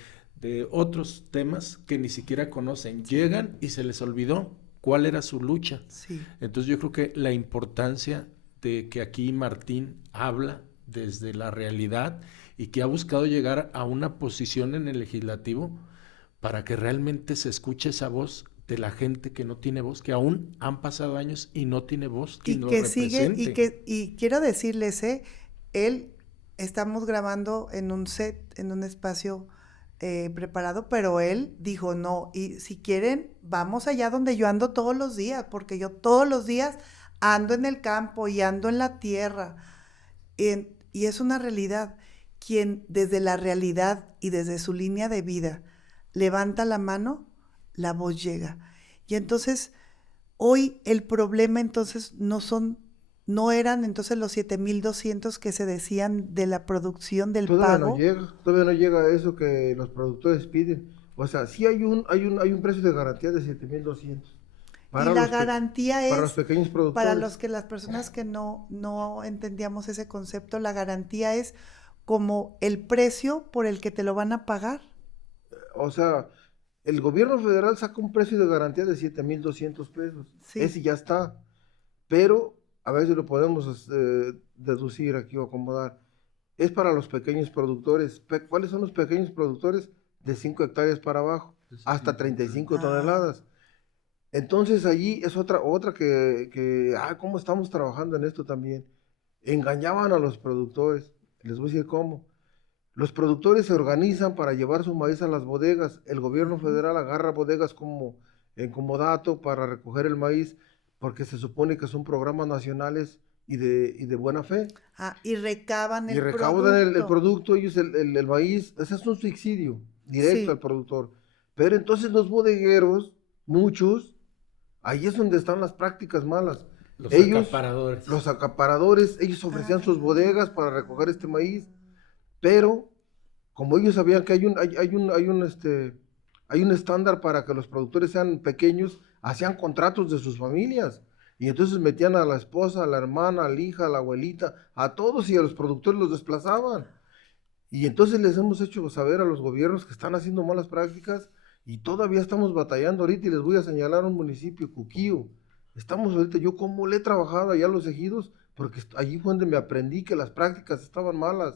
otros temas que ni siquiera conocen. Llegan y se les olvidó cuál era su lucha. Sí. Entonces yo creo que la importancia de que aquí Martín habla desde la realidad y que ha buscado llegar a una posición en el legislativo para que realmente se escuche esa voz de la gente que no tiene voz, que aún han pasado años y no tiene voz, Y lo que sigue, represente. y quiero decirles, él, estamos grabando en un set, en un espacio preparado, pero él dijo, no, y si quieren, vamos allá donde yo ando todos los días, porque yo todos los días ando en el campo y ando en la tierra, y es una realidad. Quien desde la realidad y desde su línea de vida levanta la mano, la voz llega. Y entonces, hoy el problema entonces no eran entonces los 7,200 que se decían de la producción del pago. Todavía no llega a eso que los productores piden. O sea, sí hay un precio de garantía de 7,200 Y la garantía para los es, pequeños productores. para las personas que no entendíamos ese concepto, la garantía es como el precio por el que te lo van a pagar. O sea, el gobierno federal saca un precio de garantía de 7,200 pesos. Sí. Ese ya está. Pero a ver si lo podemos deducir aquí o acomodar. Es para los pequeños productores. ¿Cuáles son los pequeños productores? De 5 hectáreas para abajo, hasta 35 toneladas. Entonces allí es otra ¿cómo estamos trabajando en esto también? Engañaban a los productores. Les voy a decir cómo. Los productores se organizan para llevar su maíz a las bodegas. El gobierno federal agarra bodegas en comodato para recoger el maíz, porque se supone que son programas nacionales y de buena fe. Y recaban Y el recaudan el producto. producto, ellos el maíz, ese es un subsidio directo Sí. al productor. Pero entonces los bodegueros, muchos, ahí es donde están las prácticas malas. Los Ellos, acaparadores. los acaparadores, ellos ofrecían sus bodegas para recoger este maíz, pero como ellos sabían que hay un estándar para que los productores sean pequeños, hacían contratos de sus familias. Y entonces metían a la esposa, a la hermana, a la hija, a la abuelita, a todos, y a los productores los desplazaban. Y entonces les hemos hecho saber a los gobiernos que están haciendo malas prácticas y todavía estamos batallando ahorita, y les voy a señalar un municipio, Cuquío. Estamos ahorita, yo como le he trabajado allá a los ejidos, porque allí fue donde me aprendí que las prácticas estaban malas.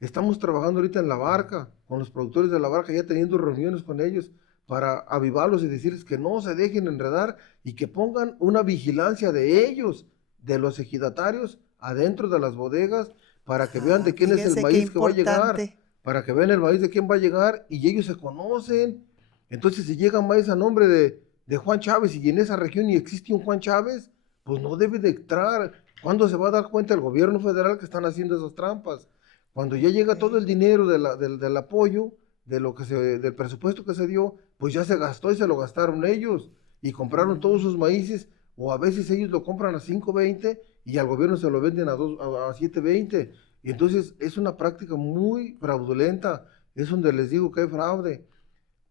Estamos trabajando ahorita en La Barca, con los productores de La Barca, ya teniendo reuniones con ellos para avivarlos y decirles que no se dejen enredar y que pongan una vigilancia de ellos, de los ejidatarios, adentro de las bodegas, para que vean de quién es el Fíjese qué maíz que va a llegar, importante. para que vean el maíz de quién va a llegar, y ellos se conocen. Entonces, si llega maíz a nombre de Juan Chávez y en esa región y existe un Juan Chávez, pues no debe de entrar. ¿Cuándo se va a dar cuenta el gobierno federal que están haciendo esas trampas? Cuando ya llega todo el dinero del apoyo, del presupuesto que se dio, pues ya se gastó y se lo gastaron ellos y compraron todos sus maíces, o a veces ellos lo compran a 5.20 y al gobierno se lo venden a 7.20. Y entonces es una práctica muy fraudulenta, es donde les digo que hay fraude.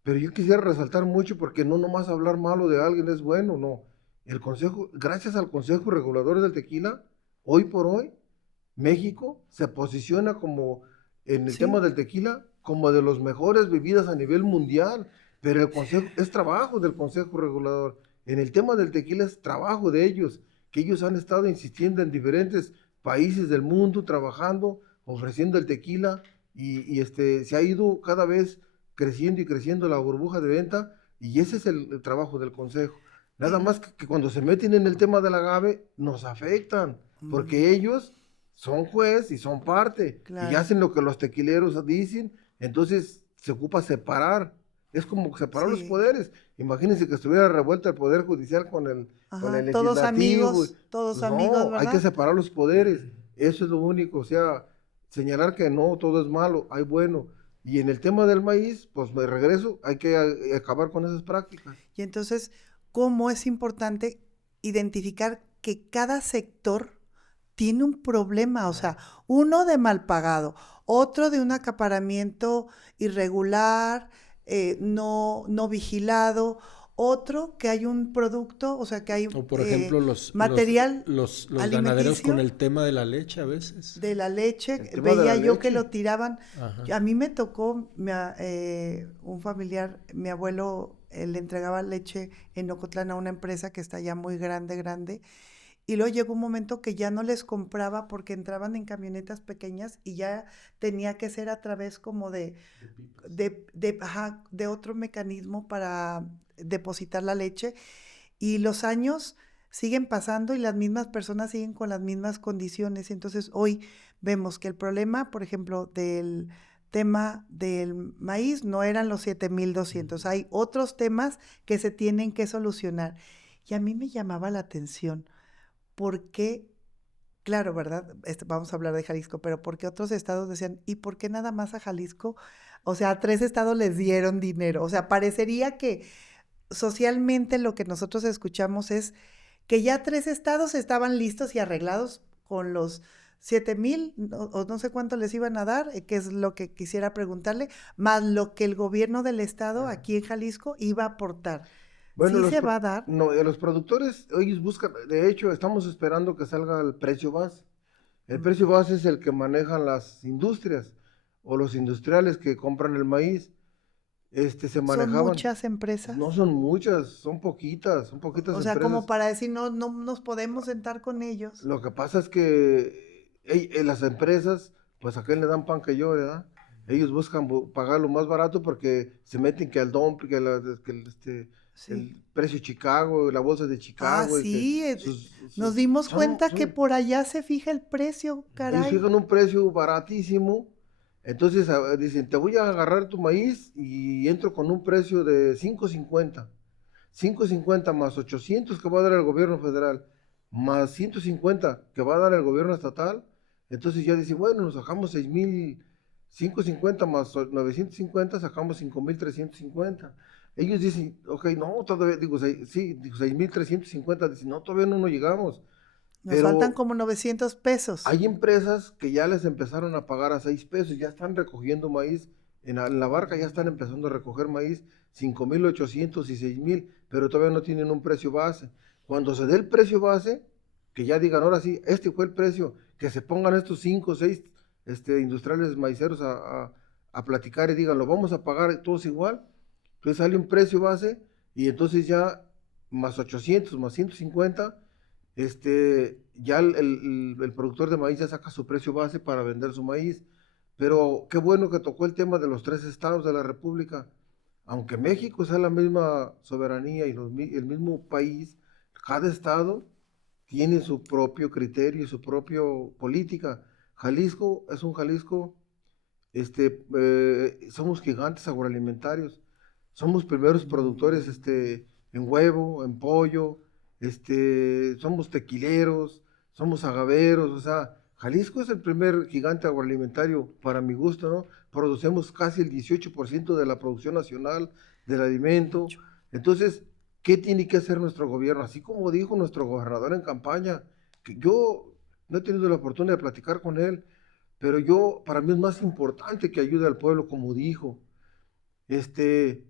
Pero yo quisiera resaltar mucho, porque no nomás hablar malo de alguien es bueno, no. El Consejo, gracias al Consejo Regulador del Tequila, hoy por hoy, México se posiciona como, en el tema del tequila, como de los mejores bebidas a nivel mundial, pero el consejo es trabajo del Consejo Regulador. En el tema del tequila es trabajo de ellos, que ellos han estado insistiendo en diferentes países del mundo, trabajando, ofreciendo el tequila, y se ha ido cada vez creciendo y creciendo la burbuja de venta, y ese es el trabajo del Consejo. Nada más que cuando se meten en el tema del agave, nos afectan, porque ellos son juez y son parte, Claro. y hacen lo que los tequileros dicen, entonces se ocupa separar. Es como separar los Sí. poderes. Imagínense que estuviera revuelto el Poder Judicial con el Ajá, legislativo. todos Pues amigos, no, hay que ¿verdad? separar los poderes. Eso es lo único. O sea, señalar que no, todo es malo, hay bueno. Y en el tema del maíz, pues me regreso, hay que acabar con esas prácticas. Y entonces, ¿cómo es importante identificar que cada sector tiene un problema? O sea, uno de mal pagado, otro de un acaparamiento irregular, no vigilado, otro que hay un producto, o sea, que hay O por ejemplo material los ganaderos con alimenticio el tema de la leche a veces. de la leche. El tema de Veía la yo que leche. lo tiraban. Ajá. A mí me tocó un familiar, mi abuelo le entregaba leche en Ocotlán a una empresa que está ya muy grande, y luego llegó un momento que ya no les compraba porque entraban en camionetas pequeñas y ya tenía que ser a través como de otro mecanismo para depositar la leche, y los años siguen pasando y las mismas personas siguen con las mismas condiciones. Entonces hoy vemos que el problema, por ejemplo, del tema del maíz no eran los 7,200. Hay otros temas que se tienen que solucionar. Y a mí me llamaba la atención porque, claro, ¿verdad? Vamos a hablar de Jalisco, pero porque otros estados decían, ¿y por qué nada más a Jalisco? O sea, a 3 estados les dieron dinero. O sea, parecería que socialmente lo que nosotros escuchamos es que ya 3 estados estaban listos y arreglados con los 7,000, o no sé cuánto les iban a dar, que es lo que quisiera preguntarle, más lo que el gobierno del estado aquí en Jalisco iba a aportar. Bueno, ¿Sí se va a dar? no, los productores, ellos buscan, de hecho, estamos esperando que salga el precio base. El precio base es el que manejan las industrias o los industriales que compran el maíz. Se Son manejaban, muchas empresas. no son muchas, son poquitas O sea, como empresas. para decir, no nos podemos sentar con ellos. Lo que pasa es que las empresas, pues a qué le dan pan que yo, ¿verdad? Ellos buscan pagar lo más barato porque se meten que al dump, Sí. el precio Chicago, la bolsa de Ah, Chicago, y que sí, nos dimos cuenta que son por allá se fija el precio, ellos caray. fijan un precio baratísimo, entonces dicen, te voy a agarrar tu maíz y entro con un precio de 5.50 más 800 que va a dar el gobierno federal, más 150 que va a dar el gobierno estatal, entonces ya dicen, bueno, nos sacamos 6.550 más 950, sacamos 5.350. Ellos dicen, ok, no, todavía, digo, sí, digo, 6.350, dicen, no, todavía no llegamos, Nos faltan pero como 900 pesos. hay empresas que ya les empezaron a pagar a 6 pesos, ya están recogiendo maíz, en la barca ya están empezando a recoger maíz, 5.800 y 6.000, pero todavía no tienen un precio base. Cuando se dé el precio base, que ya digan, ahora sí, este fue el precio, que se pongan estos 5 o 6 industriales maiceros a platicar y digan, lo vamos a pagar todos igual, entonces sale un precio base y entonces ya más 800, más 150, ya el productor de maíz ya saca su precio base para vender su maíz. Pero qué bueno que tocó el tema de los 3 estados de la República. Aunque México sea la misma soberanía y el mismo país, cada estado tiene su propio criterio y su propia política. Jalisco es un Jalisco, somos gigantes agroalimentarios. Somos primeros productores en huevo, en pollo, somos tequileros, somos agaveros, o sea, Jalisco es el primer gigante agroalimentario para mi gusto, ¿no? Producemos casi el 18% de la producción nacional del alimento. Entonces, ¿qué tiene que hacer nuestro gobierno? Así como dijo nuestro gobernador en campaña, que yo no he tenido la oportunidad de platicar con él, pero para mí es más importante que ayude al pueblo, como dijo, este,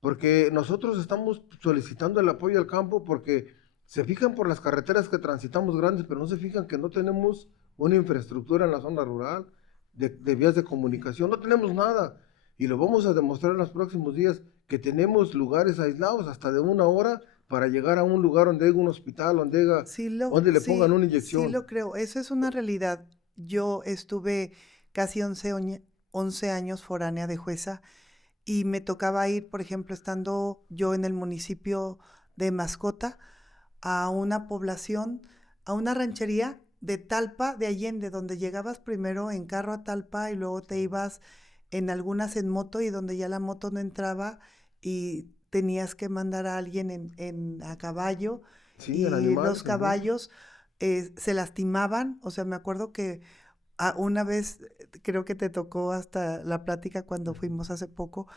porque nosotros estamos solicitando el apoyo al campo porque se fijan por las carreteras que transitamos grandes, pero no se fijan que no tenemos una infraestructura en la zona rural, de vías de comunicación, no tenemos nada. Y lo vamos a demostrar en los próximos días, que tenemos lugares aislados hasta de 1 hora para llegar a un lugar donde haya un hospital, donde le pongan una Sí inyección. lo creo, eso es una realidad. Yo estuve casi 11 años foránea de jueza y me tocaba ir, por ejemplo, estando yo en el municipio de Mascota, a una población, a una ranchería de Talpa, de Allende, donde llegabas primero en carro a Talpa y luego te ibas en algunas en moto y donde ya la moto no entraba y tenías que mandar a alguien a caballo Sí, en y animales, los en burro. caballos se lastimaban. O sea, me acuerdo que una vez, creo que te tocó hasta la plática cuando fuimos hace poco,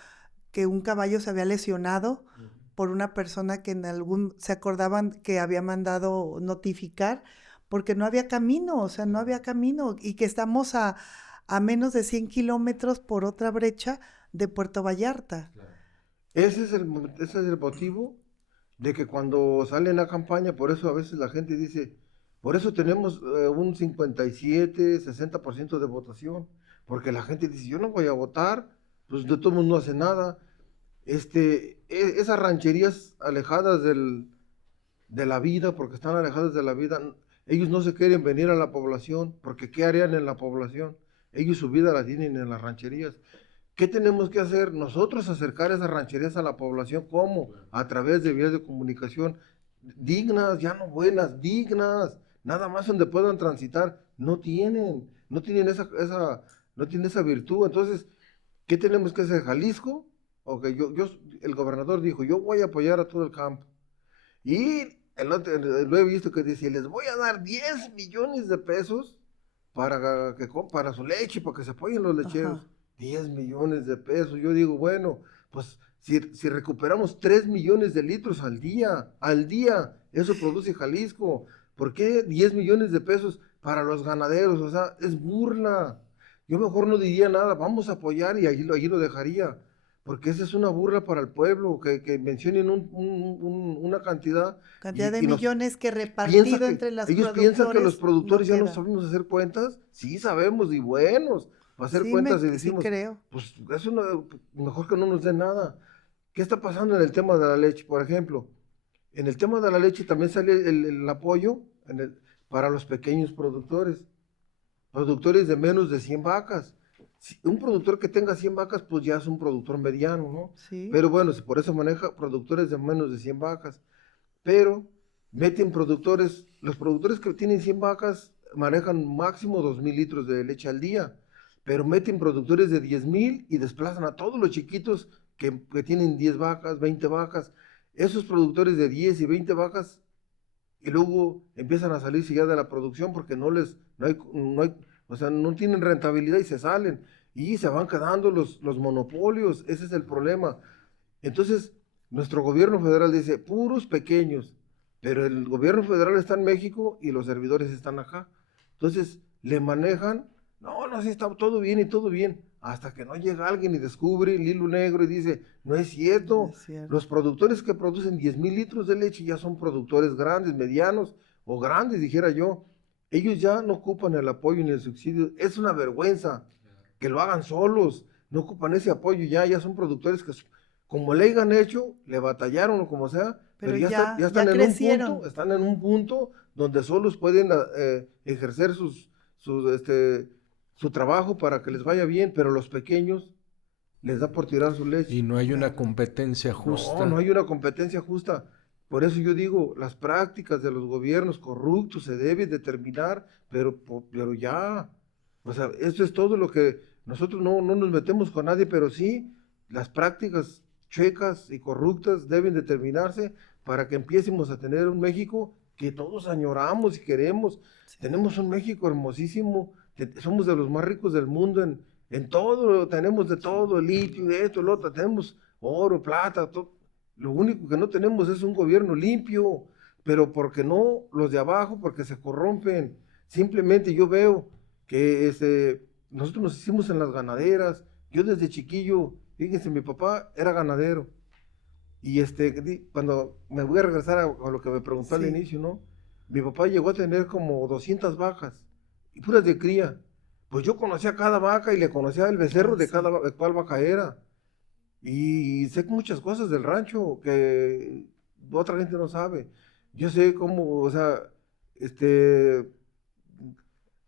que un caballo se había lesionado por una persona que se acordaban que había mandado notificar porque no había camino, o sea, no había camino y que estamos a menos de 100 kilómetros por otra brecha de Puerto Vallarta. Ese es el motivo de que cuando sale la campaña, por eso a veces la gente dice, por eso tenemos un 57, 60% de votación, porque la gente dice, yo no voy a votar, pues de todo mundo no hace nada. Esas rancherías alejadas de la vida, porque están alejadas de la vida, ellos no se quieren venir a la población, porque ¿qué harían en la población? Ellos su vida la tienen en las rancherías. ¿Qué tenemos que hacer? Nosotros acercar esas rancherías a la población, ¿cómo? A través de vías de comunicación dignas, ya no buenas, dignas, nada más donde puedan transitar. No tienen no tienen esa virtud. Entonces, ¿qué tenemos que hacer? Jalisco, ok, el gobernador dijo, yo voy a apoyar a todo el campo. Y lo he visto que dice, les voy a dar 10 millones de pesos para su leche, para que se apoyen los lecheros. Ajá. 10 millones de pesos. Yo digo, bueno, pues si recuperamos 3 millones de litros al día, eso produce Jalisco. ¿Por qué 10 millones de pesos para los ganaderos? O sea, es burla. Yo mejor no diría nada, vamos a apoyar y allí lo dejaría. Porque esa es una burla para el pueblo, que mencionen una cantidad Cantidad de y nos millones que piensa repartido que, entre los ellos piensan que los productores no productores ya no queda. sabemos hacer cuentas. Sí sabemos y buenos para hacer Sí, cuentas y sí decimos, creo. pues eso mejor que no nos den nada. ¿Qué está pasando en el tema de la leche? Por ejemplo, en el tema de la leche también sale el apoyo para los pequeños productores de menos de 100 vacas. Un productor que tenga 100 vacas, pues ya es un productor mediano, ¿no? Sí. Pero bueno, por eso maneja productores de menos de 100 vacas. Pero meten los productores que tienen 100 vacas manejan máximo 2,000 litros de leche al día. Pero meten productores de 10,000 y desplazan a todos los chiquitos que tienen 10 vacas, 20 vacas. Esos productores de 10 y 20 vacas y luego empiezan a salirse ya de la producción porque o sea, no tienen rentabilidad y se salen y se van quedando los monopolios, ese es el problema. Entonces, nuestro gobierno federal dice, puros pequeños, pero el gobierno federal está en México y los servidores están acá. Entonces, le manejan, no, no, sí está todo bien, hasta que no llega alguien y descubre el hilo negro y dice, no es No cierto, es cierto. los productores que producen 10,000 litros de leche ya son productores grandes, medianos o grandes, dijera yo. Ellos ya no ocupan el apoyo ni el subsidio. Es una vergüenza que lo hagan solos. No ocupan ese apoyo ya son productores que como le hayan hecho, le batallaron o como sea, pero Pero ya ya están crecieron. están en un punto donde solos pueden ejercer su trabajo para que les vaya bien, pero los pequeños les da por tirar su leche. Y no hay una Claro. competencia No justa. hay una competencia justa. Por eso yo digo, las prácticas de los gobiernos corruptos se deben determinar, pero ya. O sea, eso es todo lo que nosotros no nos metemos con nadie, pero sí, las prácticas chuecas y corruptas deben determinarse para que empiecemos a tener un México que todos añoramos y queremos. Sí. Tenemos un México hermosísimo, somos de los más ricos del mundo en todo, tenemos de todo, litio, esto, lo otro, tenemos oro, plata, todo. Lo único que no tenemos es un gobierno limpio, pero porque no los de abajo, porque se corrompen. Simplemente yo veo que nosotros nos hicimos en las ganaderas. Yo desde chiquillo, fíjense, mi papá era ganadero. Y cuando me voy a regresar a lo que me preguntó al Sí. inicio, ¿no? Mi papá llegó a tener como 200 vacas, y puras de cría. Pues yo conocía cada vaca y le conocía el becerro Ah, de sí. de cuál vaca era. Y sé muchas cosas del rancho que otra gente no sabe. Yo sé cómo, o sea, este,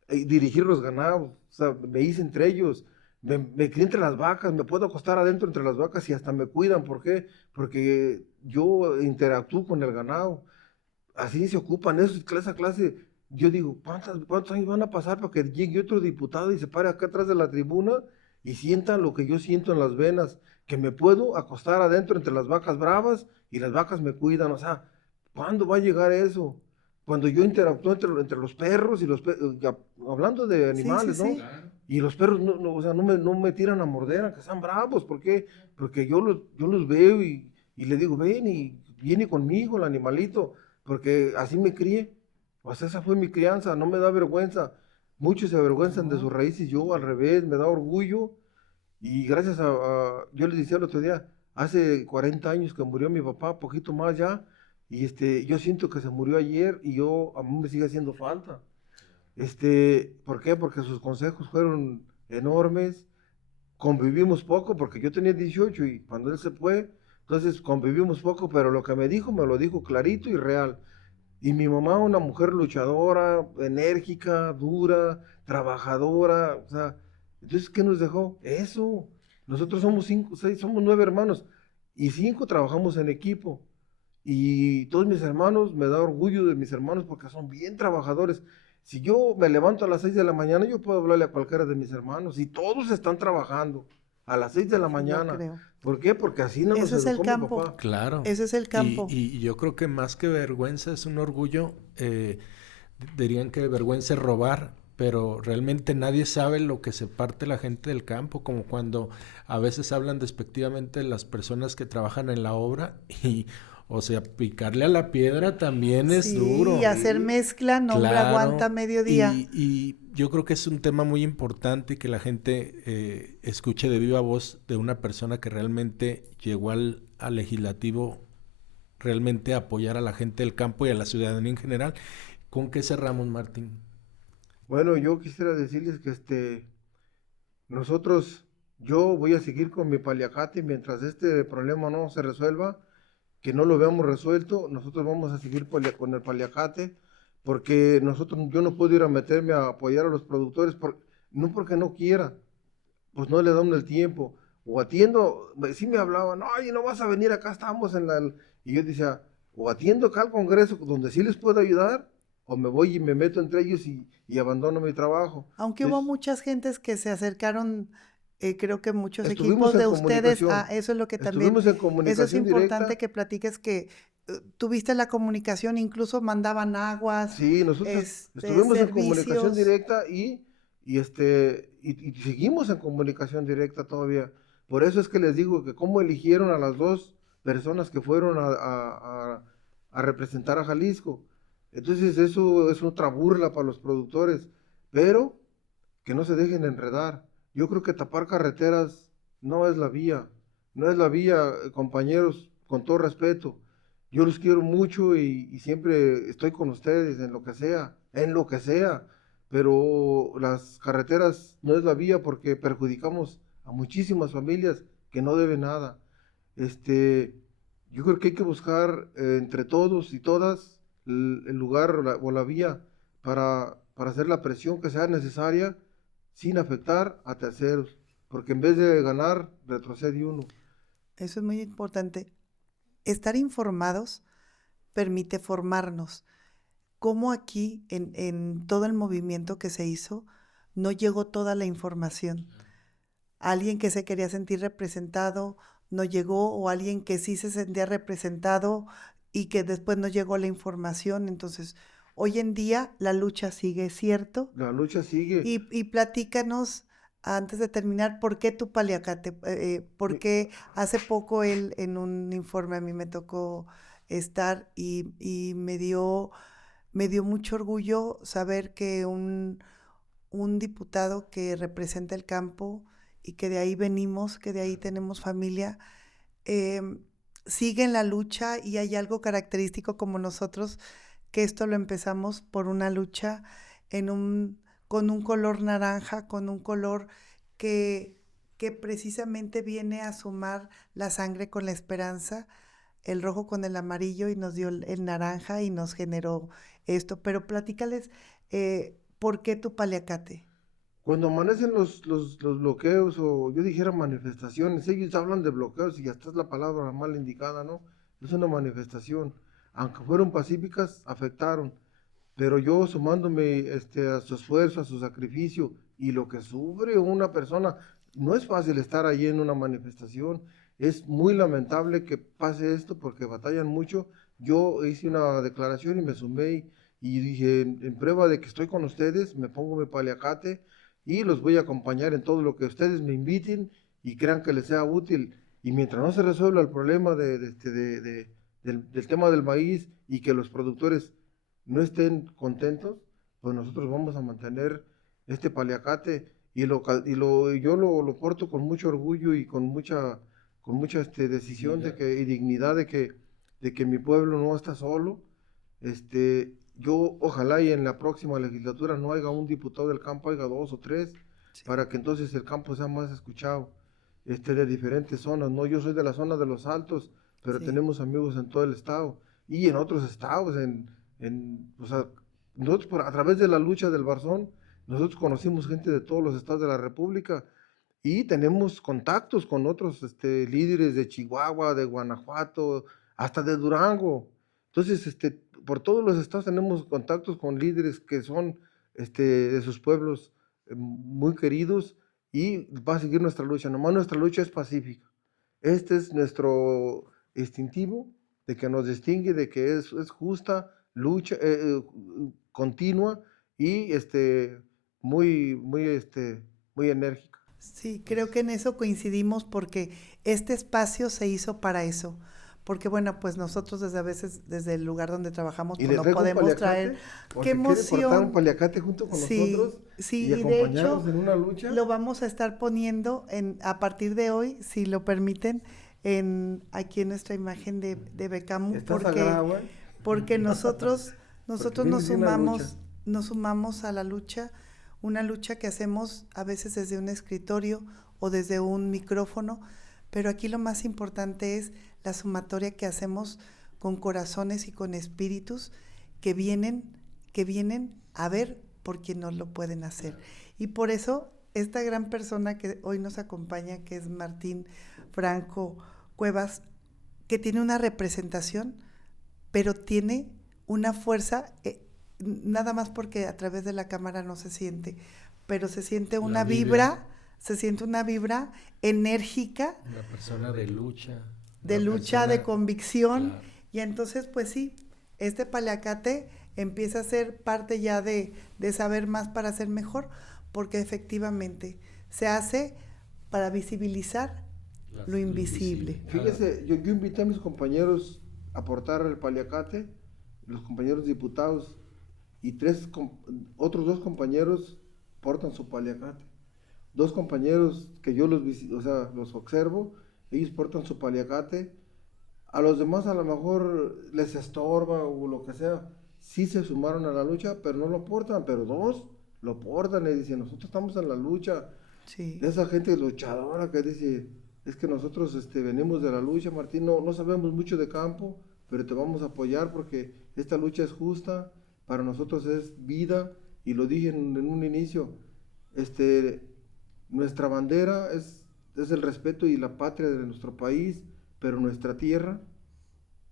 dirigir los ganados, o sea, me hice entre ellos, me crié entre las vacas, me puedo acostar adentro entre las vacas y hasta me cuidan. ¿Por qué? Porque yo interactúo con el ganado. Así se ocupan esa clase yo digo, ¿cuántos años van a pasar para que llegue otro diputado y se pare acá atrás de la tribuna y sienta lo que yo siento en las venas? Que me puedo acostar adentro entre las vacas bravas y las vacas me cuidan. O sea, ¿cuándo va a llegar eso? Cuando yo interactúo entre los perros y hablando de Sí, sí, animales, ¿no? sí. Y los perros o sea, no me tiran a morder, aunque sean bravos. ¿Por qué? Porque yo los veo y le digo, ven y viene conmigo el animalito, porque así me crié. O sea, esa fue mi crianza, no me da vergüenza. Muchos se avergüenzan de sus raíces, yo al revés, me da orgullo. Y gracias yo les decía el otro día, hace 40 años que murió mi papá, poquito más ya, y yo siento que se murió ayer y a mí me sigue haciendo falta. ¿Por qué? Porque sus consejos fueron enormes, convivimos poco, porque yo tenía 18 y cuando él se fue, entonces convivimos poco, pero lo que me dijo, me lo dijo clarito y real. Y mi mamá, una mujer luchadora, enérgica, dura, trabajadora, o sea, entonces, ¿qué nos dejó? Eso. Nosotros somos 5, 6, somos 9 hermanos y 5 trabajamos en equipo. Y todos mis hermanos, me da orgullo de mis hermanos porque son bien trabajadores. Si yo me levanto a las 6 de la mañana, yo puedo hablarle a cualquiera de mis hermanos y todos están trabajando a las 6 de la Sí, yo mañana. creo. ¿Por qué? Porque así no nos Ese es el educó mi campo. papá. Claro. Ese es el campo. Y yo creo que más que vergüenza es un orgullo. Dirían que vergüenza es robar, pero realmente nadie sabe lo que se parte la gente del campo, como cuando a veces hablan despectivamente de las personas que trabajan en la obra y, o sea, picarle a la piedra también es Sí, duro. y hacer mezcla, no, hombre, Claro, aguanta mediodía. y yo creo que es un tema muy importante que la gente escuche de viva voz de una persona que realmente llegó al legislativo realmente a apoyar a la gente del campo y a la ciudadanía en general. ¿Con qué cerramos, Martín? Bueno, yo quisiera decirles que nosotros, yo voy a seguir con mi paliacate mientras este problema no se resuelva, que no lo veamos resuelto, nosotros vamos a seguir con el paliacate, porque yo no puedo ir a meterme a apoyar a los productores, no porque no quiera, pues no le dan el tiempo, o atiendo, sí me hablaban, oye, no vas a venir acá, estamos y yo decía, o atiendo acá al Congreso, donde sí les puedo ayudar, o me voy y me meto entre ellos y abandono mi trabajo. Aunque hubo Entonces, muchas gentes que se acercaron, creo que muchos estuvimos equipos en de ustedes, comunicación, eso es lo que también, estuvimos en eso es comunicación importante directa. que platiques que tuviste la comunicación, incluso mandaban aguas, Sí, nosotros estuvimos en comunicación servicios. directa y seguimos en comunicación directa todavía. Por eso es que les digo que cómo eligieron a las dos personas que fueron a representar a Jalisco. Entonces eso es otra burla para los productores, pero que no se dejen enredar. Yo creo que tapar carreteras no es la vía, no es la vía, compañeros, con todo respeto. Yo los quiero mucho y siempre estoy con ustedes en lo que sea, pero las carreteras no es la vía porque perjudicamos a muchísimas familias que no deben nada. Yo creo que hay que buscar entre todos y todas el lugar o la vía para hacer la presión que sea necesaria sin afectar a terceros, porque en vez de ganar, retrocede uno. Eso es muy importante. Estar informados permite formarnos. Como aquí, en todo el movimiento que se hizo, no llegó toda la información. Alguien que se quería sentir representado no llegó, o alguien que sí se sentía representado y que después no llegó la información. Entonces, hoy en día la lucha sigue, ¿cierto? La lucha sigue. Y platícanos, antes de terminar, ¿por qué tu paliacate? Porque hace poco él, en un informe, a mí me tocó estar y me dio mucho orgullo saber que un diputado que representa el campo y que de ahí venimos, que de ahí tenemos familia, sigue en la lucha, y hay algo característico como nosotros, que esto lo empezamos por una lucha con un color naranja, con un color que precisamente viene a sumar la sangre con la esperanza, el rojo con el amarillo, y nos dio el naranja y nos generó esto. Pero platícales, ¿por qué tu paliacate? Cuando amanecen los bloqueos, o yo dijera manifestaciones, ellos hablan de bloqueos y hasta es la palabra mal indicada, ¿no? Es una manifestación. Aunque fueron pacíficas, afectaron. pero yo sumándome a su esfuerzo, a su sacrificio y lo que sufre una persona, no es fácil estar allí en una manifestación, es muy lamentable que pase esto porque batallan mucho. Yo hice una declaración y me sumé y dije, en prueba de que estoy con ustedes, me pongo mi paliacate y los voy a acompañar en todo lo que ustedes me inviten y crean que les sea útil. Y mientras no se resuelva el problema del tema del maíz y que los productores no estén contentos, pues nosotros vamos a mantener este paliacate y yo lo porto con mucho orgullo y con mucha decisión y dignidad de que mi pueblo no está solo. Yo ojalá y en la próxima legislatura no haya un diputado del campo, haya dos o tres, Sí. para que entonces el campo sea más escuchado, de diferentes zonas, ¿no? Yo soy de la zona de los Altos, pero Sí. tenemos amigos en todo el estado y en otros estados, o sea, nosotros a través de la lucha del Barzón, nosotros conocimos gente de todos los estados de la República y tenemos contactos con otros líderes de Chihuahua, de Guanajuato, hasta de Durango. Entonces, por todos los estados tenemos contactos con líderes que son de sus pueblos muy queridos y va a seguir nuestra lucha. Nomás nuestra lucha es pacífica. Este es nuestro instintivo de que nos distingue, de que es justa, lucha continua y muy enérgica. Sí, creo que en eso coincidimos porque este espacio se hizo para eso. Porque bueno, pues nosotros desde a veces, desde el lugar donde trabajamos, Y pues le no traigo un podemos paliacate, traer. por ¡Qué si quiere cortar un emoción! paliacate junto con Sí, nosotros sí, y y de acompañarnos hecho en una lucha. lo vamos a estar poniendo a partir de hoy, si lo permiten, aquí en nuestra imagen de Becamu, Está sagrada, güey. porque nosotros Porque nos viene de una lucha. sumamos a la lucha, una lucha que hacemos a veces desde un escritorio o desde un micrófono, pero aquí lo más importante es la sumatoria que hacemos con corazones y con espíritus que vienen a ver por quien no lo pueden hacer. Y por eso esta gran persona que hoy nos acompaña, que es Martín Franco Cuevas, que tiene una representación, pero tiene una fuerza, nada más porque a través de la cámara no se siente, pero se siente una vibra, enérgica, Una persona de lucha. de convicción, Claro. y entonces pues sí, este paliacate empieza a ser parte ya de saber más para ser mejor, porque efectivamente se hace para visibilizar lo invisible. Fíjese, yo invité a mis compañeros a portar el paliacate, los compañeros diputados, y otros dos compañeros portan su paliacate. Dos compañeros que yo los observo, ellos portan su paliacate. A los demás a lo mejor les estorba o lo que sea. Sí se sumaron a la lucha, pero no lo portan, pero dos lo portan y dicen, nosotros estamos en la lucha. Sí. Esa gente luchadora que dice, es que nosotros venimos de la lucha, Martín, no sabemos mucho de campo, pero te vamos a apoyar porque esta lucha es justa, para nosotros es vida, y lo dije en un inicio, nuestra bandera es el respeto y la patria de nuestro país, pero nuestra tierra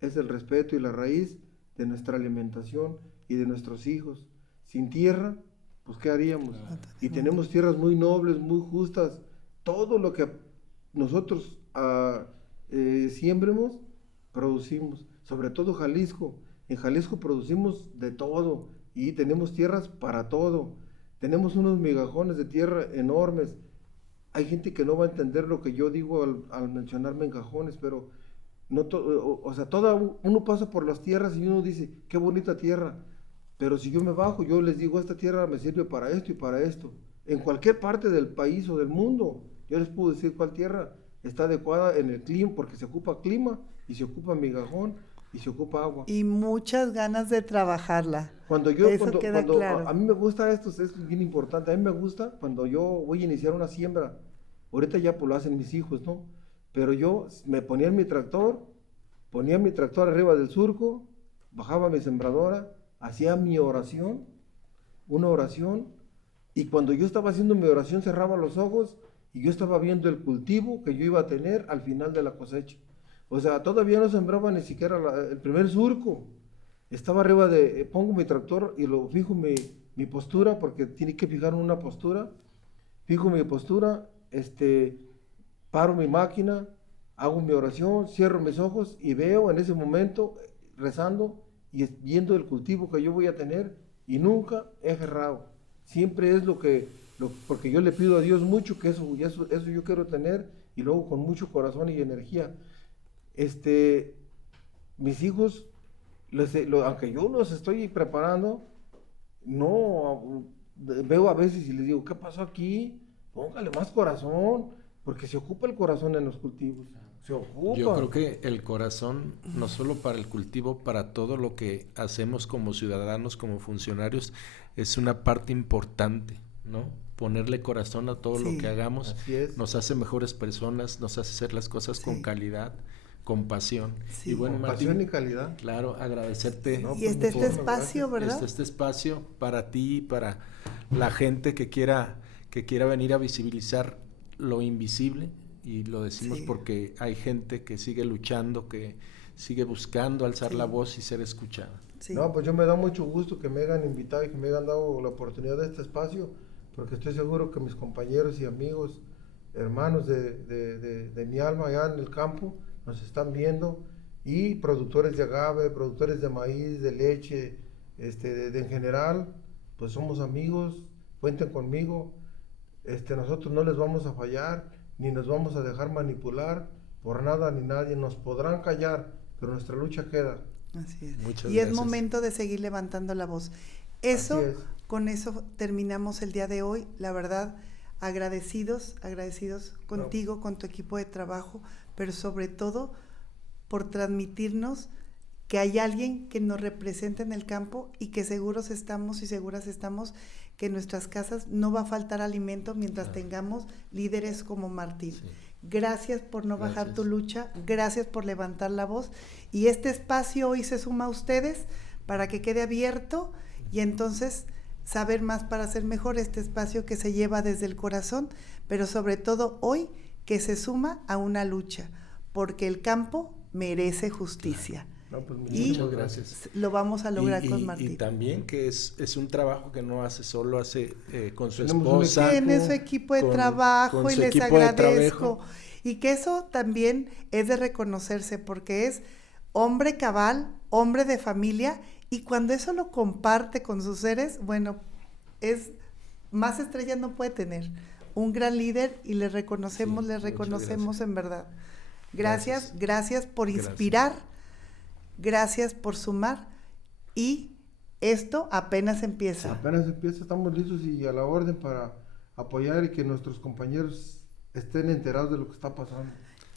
es el respeto y la raíz de nuestra alimentación y de nuestros hijos. Sin tierra, pues ¿qué haríamos? Y tenemos tierras muy nobles, muy justas. Todo lo que nosotros siembremos, producimos. Sobre todo Jalisco. En Jalisco producimos de todo y tenemos tierras para todo. Tenemos unos migajones de tierra enormes. Hay gente que no va a entender lo que yo digo al mencionar migajones, pero no uno pasa por las tierras y uno dice, qué bonita tierra, pero si yo me bajo, yo les digo, esta tierra me sirve para esto y para esto. En cualquier parte del país o del mundo, yo les puedo decir cuál tierra está adecuada en el clima, porque se ocupa clima y se ocupa migajón y se ocupa agua. Y muchas ganas de trabajarla. Cuando claro. A mí me gusta esto, es bien importante, a mí me gusta cuando yo voy a iniciar una siembra, ahorita ya pues lo hacen mis hijos, ¿no? Pero yo me ponía mi tractor arriba del surco, bajaba mi sembradora, hacía mi oración, una oración, y cuando yo estaba haciendo mi oración cerraba los ojos y yo estaba viendo el cultivo que yo iba a tener al final de la cosecha. O sea, todavía no sembraba ni siquiera el primer surco, Estaba arriba pongo mi tractor y lo fijo mi postura, porque tiene que fijar una postura, fijo mi postura, paro mi máquina, hago mi oración, cierro mis ojos y veo en ese momento, rezando y viendo el cultivo que yo voy a tener, y nunca he errado. Siempre es porque yo le pido a Dios mucho, que eso yo quiero tener, y luego con mucho corazón y energía. Mis hijos, aunque yo los estoy preparando, no veo a veces y les digo, ¿qué pasó aquí? Póngale más corazón, porque se ocupa el corazón en los cultivos. Se ocupa. Yo creo que el corazón, no solo para el cultivo, para todo lo que hacemos como ciudadanos, como funcionarios, es una parte importante, ¿no? Ponerle corazón a todo lo que hagamos nos hace mejores personas, nos hace hacer las cosas con calidad, con pasión. Sí, y bueno, con Martín, pasión y calidad. Claro, agradecerte. No, y este espacio, ¿verdad? Este espacio para ti, para la gente que quiera venir a visibilizar lo invisible, y lo decimos porque hay gente que sigue luchando, que sigue buscando alzar la voz y ser escuchada. Sí. No, pues yo me da mucho gusto que me hayan invitado y que me hayan dado la oportunidad de este espacio, porque estoy seguro que mis compañeros y amigos, hermanos de mi alma allá en el campo, nos están viendo, y productores de agave, productores de maíz, de leche, en general, pues somos amigos, cuenten conmigo, nosotros no les vamos a fallar, ni nos vamos a dejar manipular por nada ni nadie. Nos podrán callar, pero nuestra lucha queda. Así es. Muchas y gracias. Es momento de seguir levantando la voz. Eso, con eso terminamos el día de hoy. La verdad, agradecidos contigo, con tu equipo de trabajo, pero sobre todo por transmitirnos que hay alguien que nos representa en el campo, y que seguros estamos y seguras estamos que en nuestras casas no va a faltar alimento mientras tengamos líderes como Martín. Sí. Gracias por no bajar tu lucha, gracias por levantar la voz, y este espacio hoy se suma a ustedes para que quede abierto, y entonces saber más para ser mejor, este espacio que se lleva desde el corazón, pero sobre todo hoy que se suma a una lucha, porque el campo merece justicia. No, pues muchas gracias. Lo vamos a lograr con Martín. Y también que es un trabajo que no hace solo, hace con su esposa. Tiene su equipo de trabajo, y les agradezco. Y que eso también es de reconocerse, porque es hombre cabal, hombre de familia, y cuando eso lo comparte con sus seres, bueno, es más estrella no puede tener. Un gran líder, y le reconocemos, en verdad. Gracias por inspirar. Gracias por sumar, y esto apenas empieza. Apenas empieza, estamos listos y a la orden para apoyar, y que nuestros compañeros estén enterados de lo que está pasando.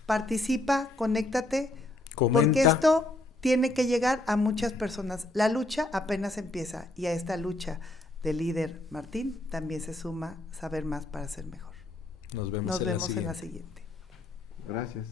Participa, conéctate, comenta, porque esto tiene que llegar a muchas personas. La lucha apenas empieza, y a esta lucha del líder Martín también se suma saber más para ser mejor. Nos vemos en la siguiente. Gracias.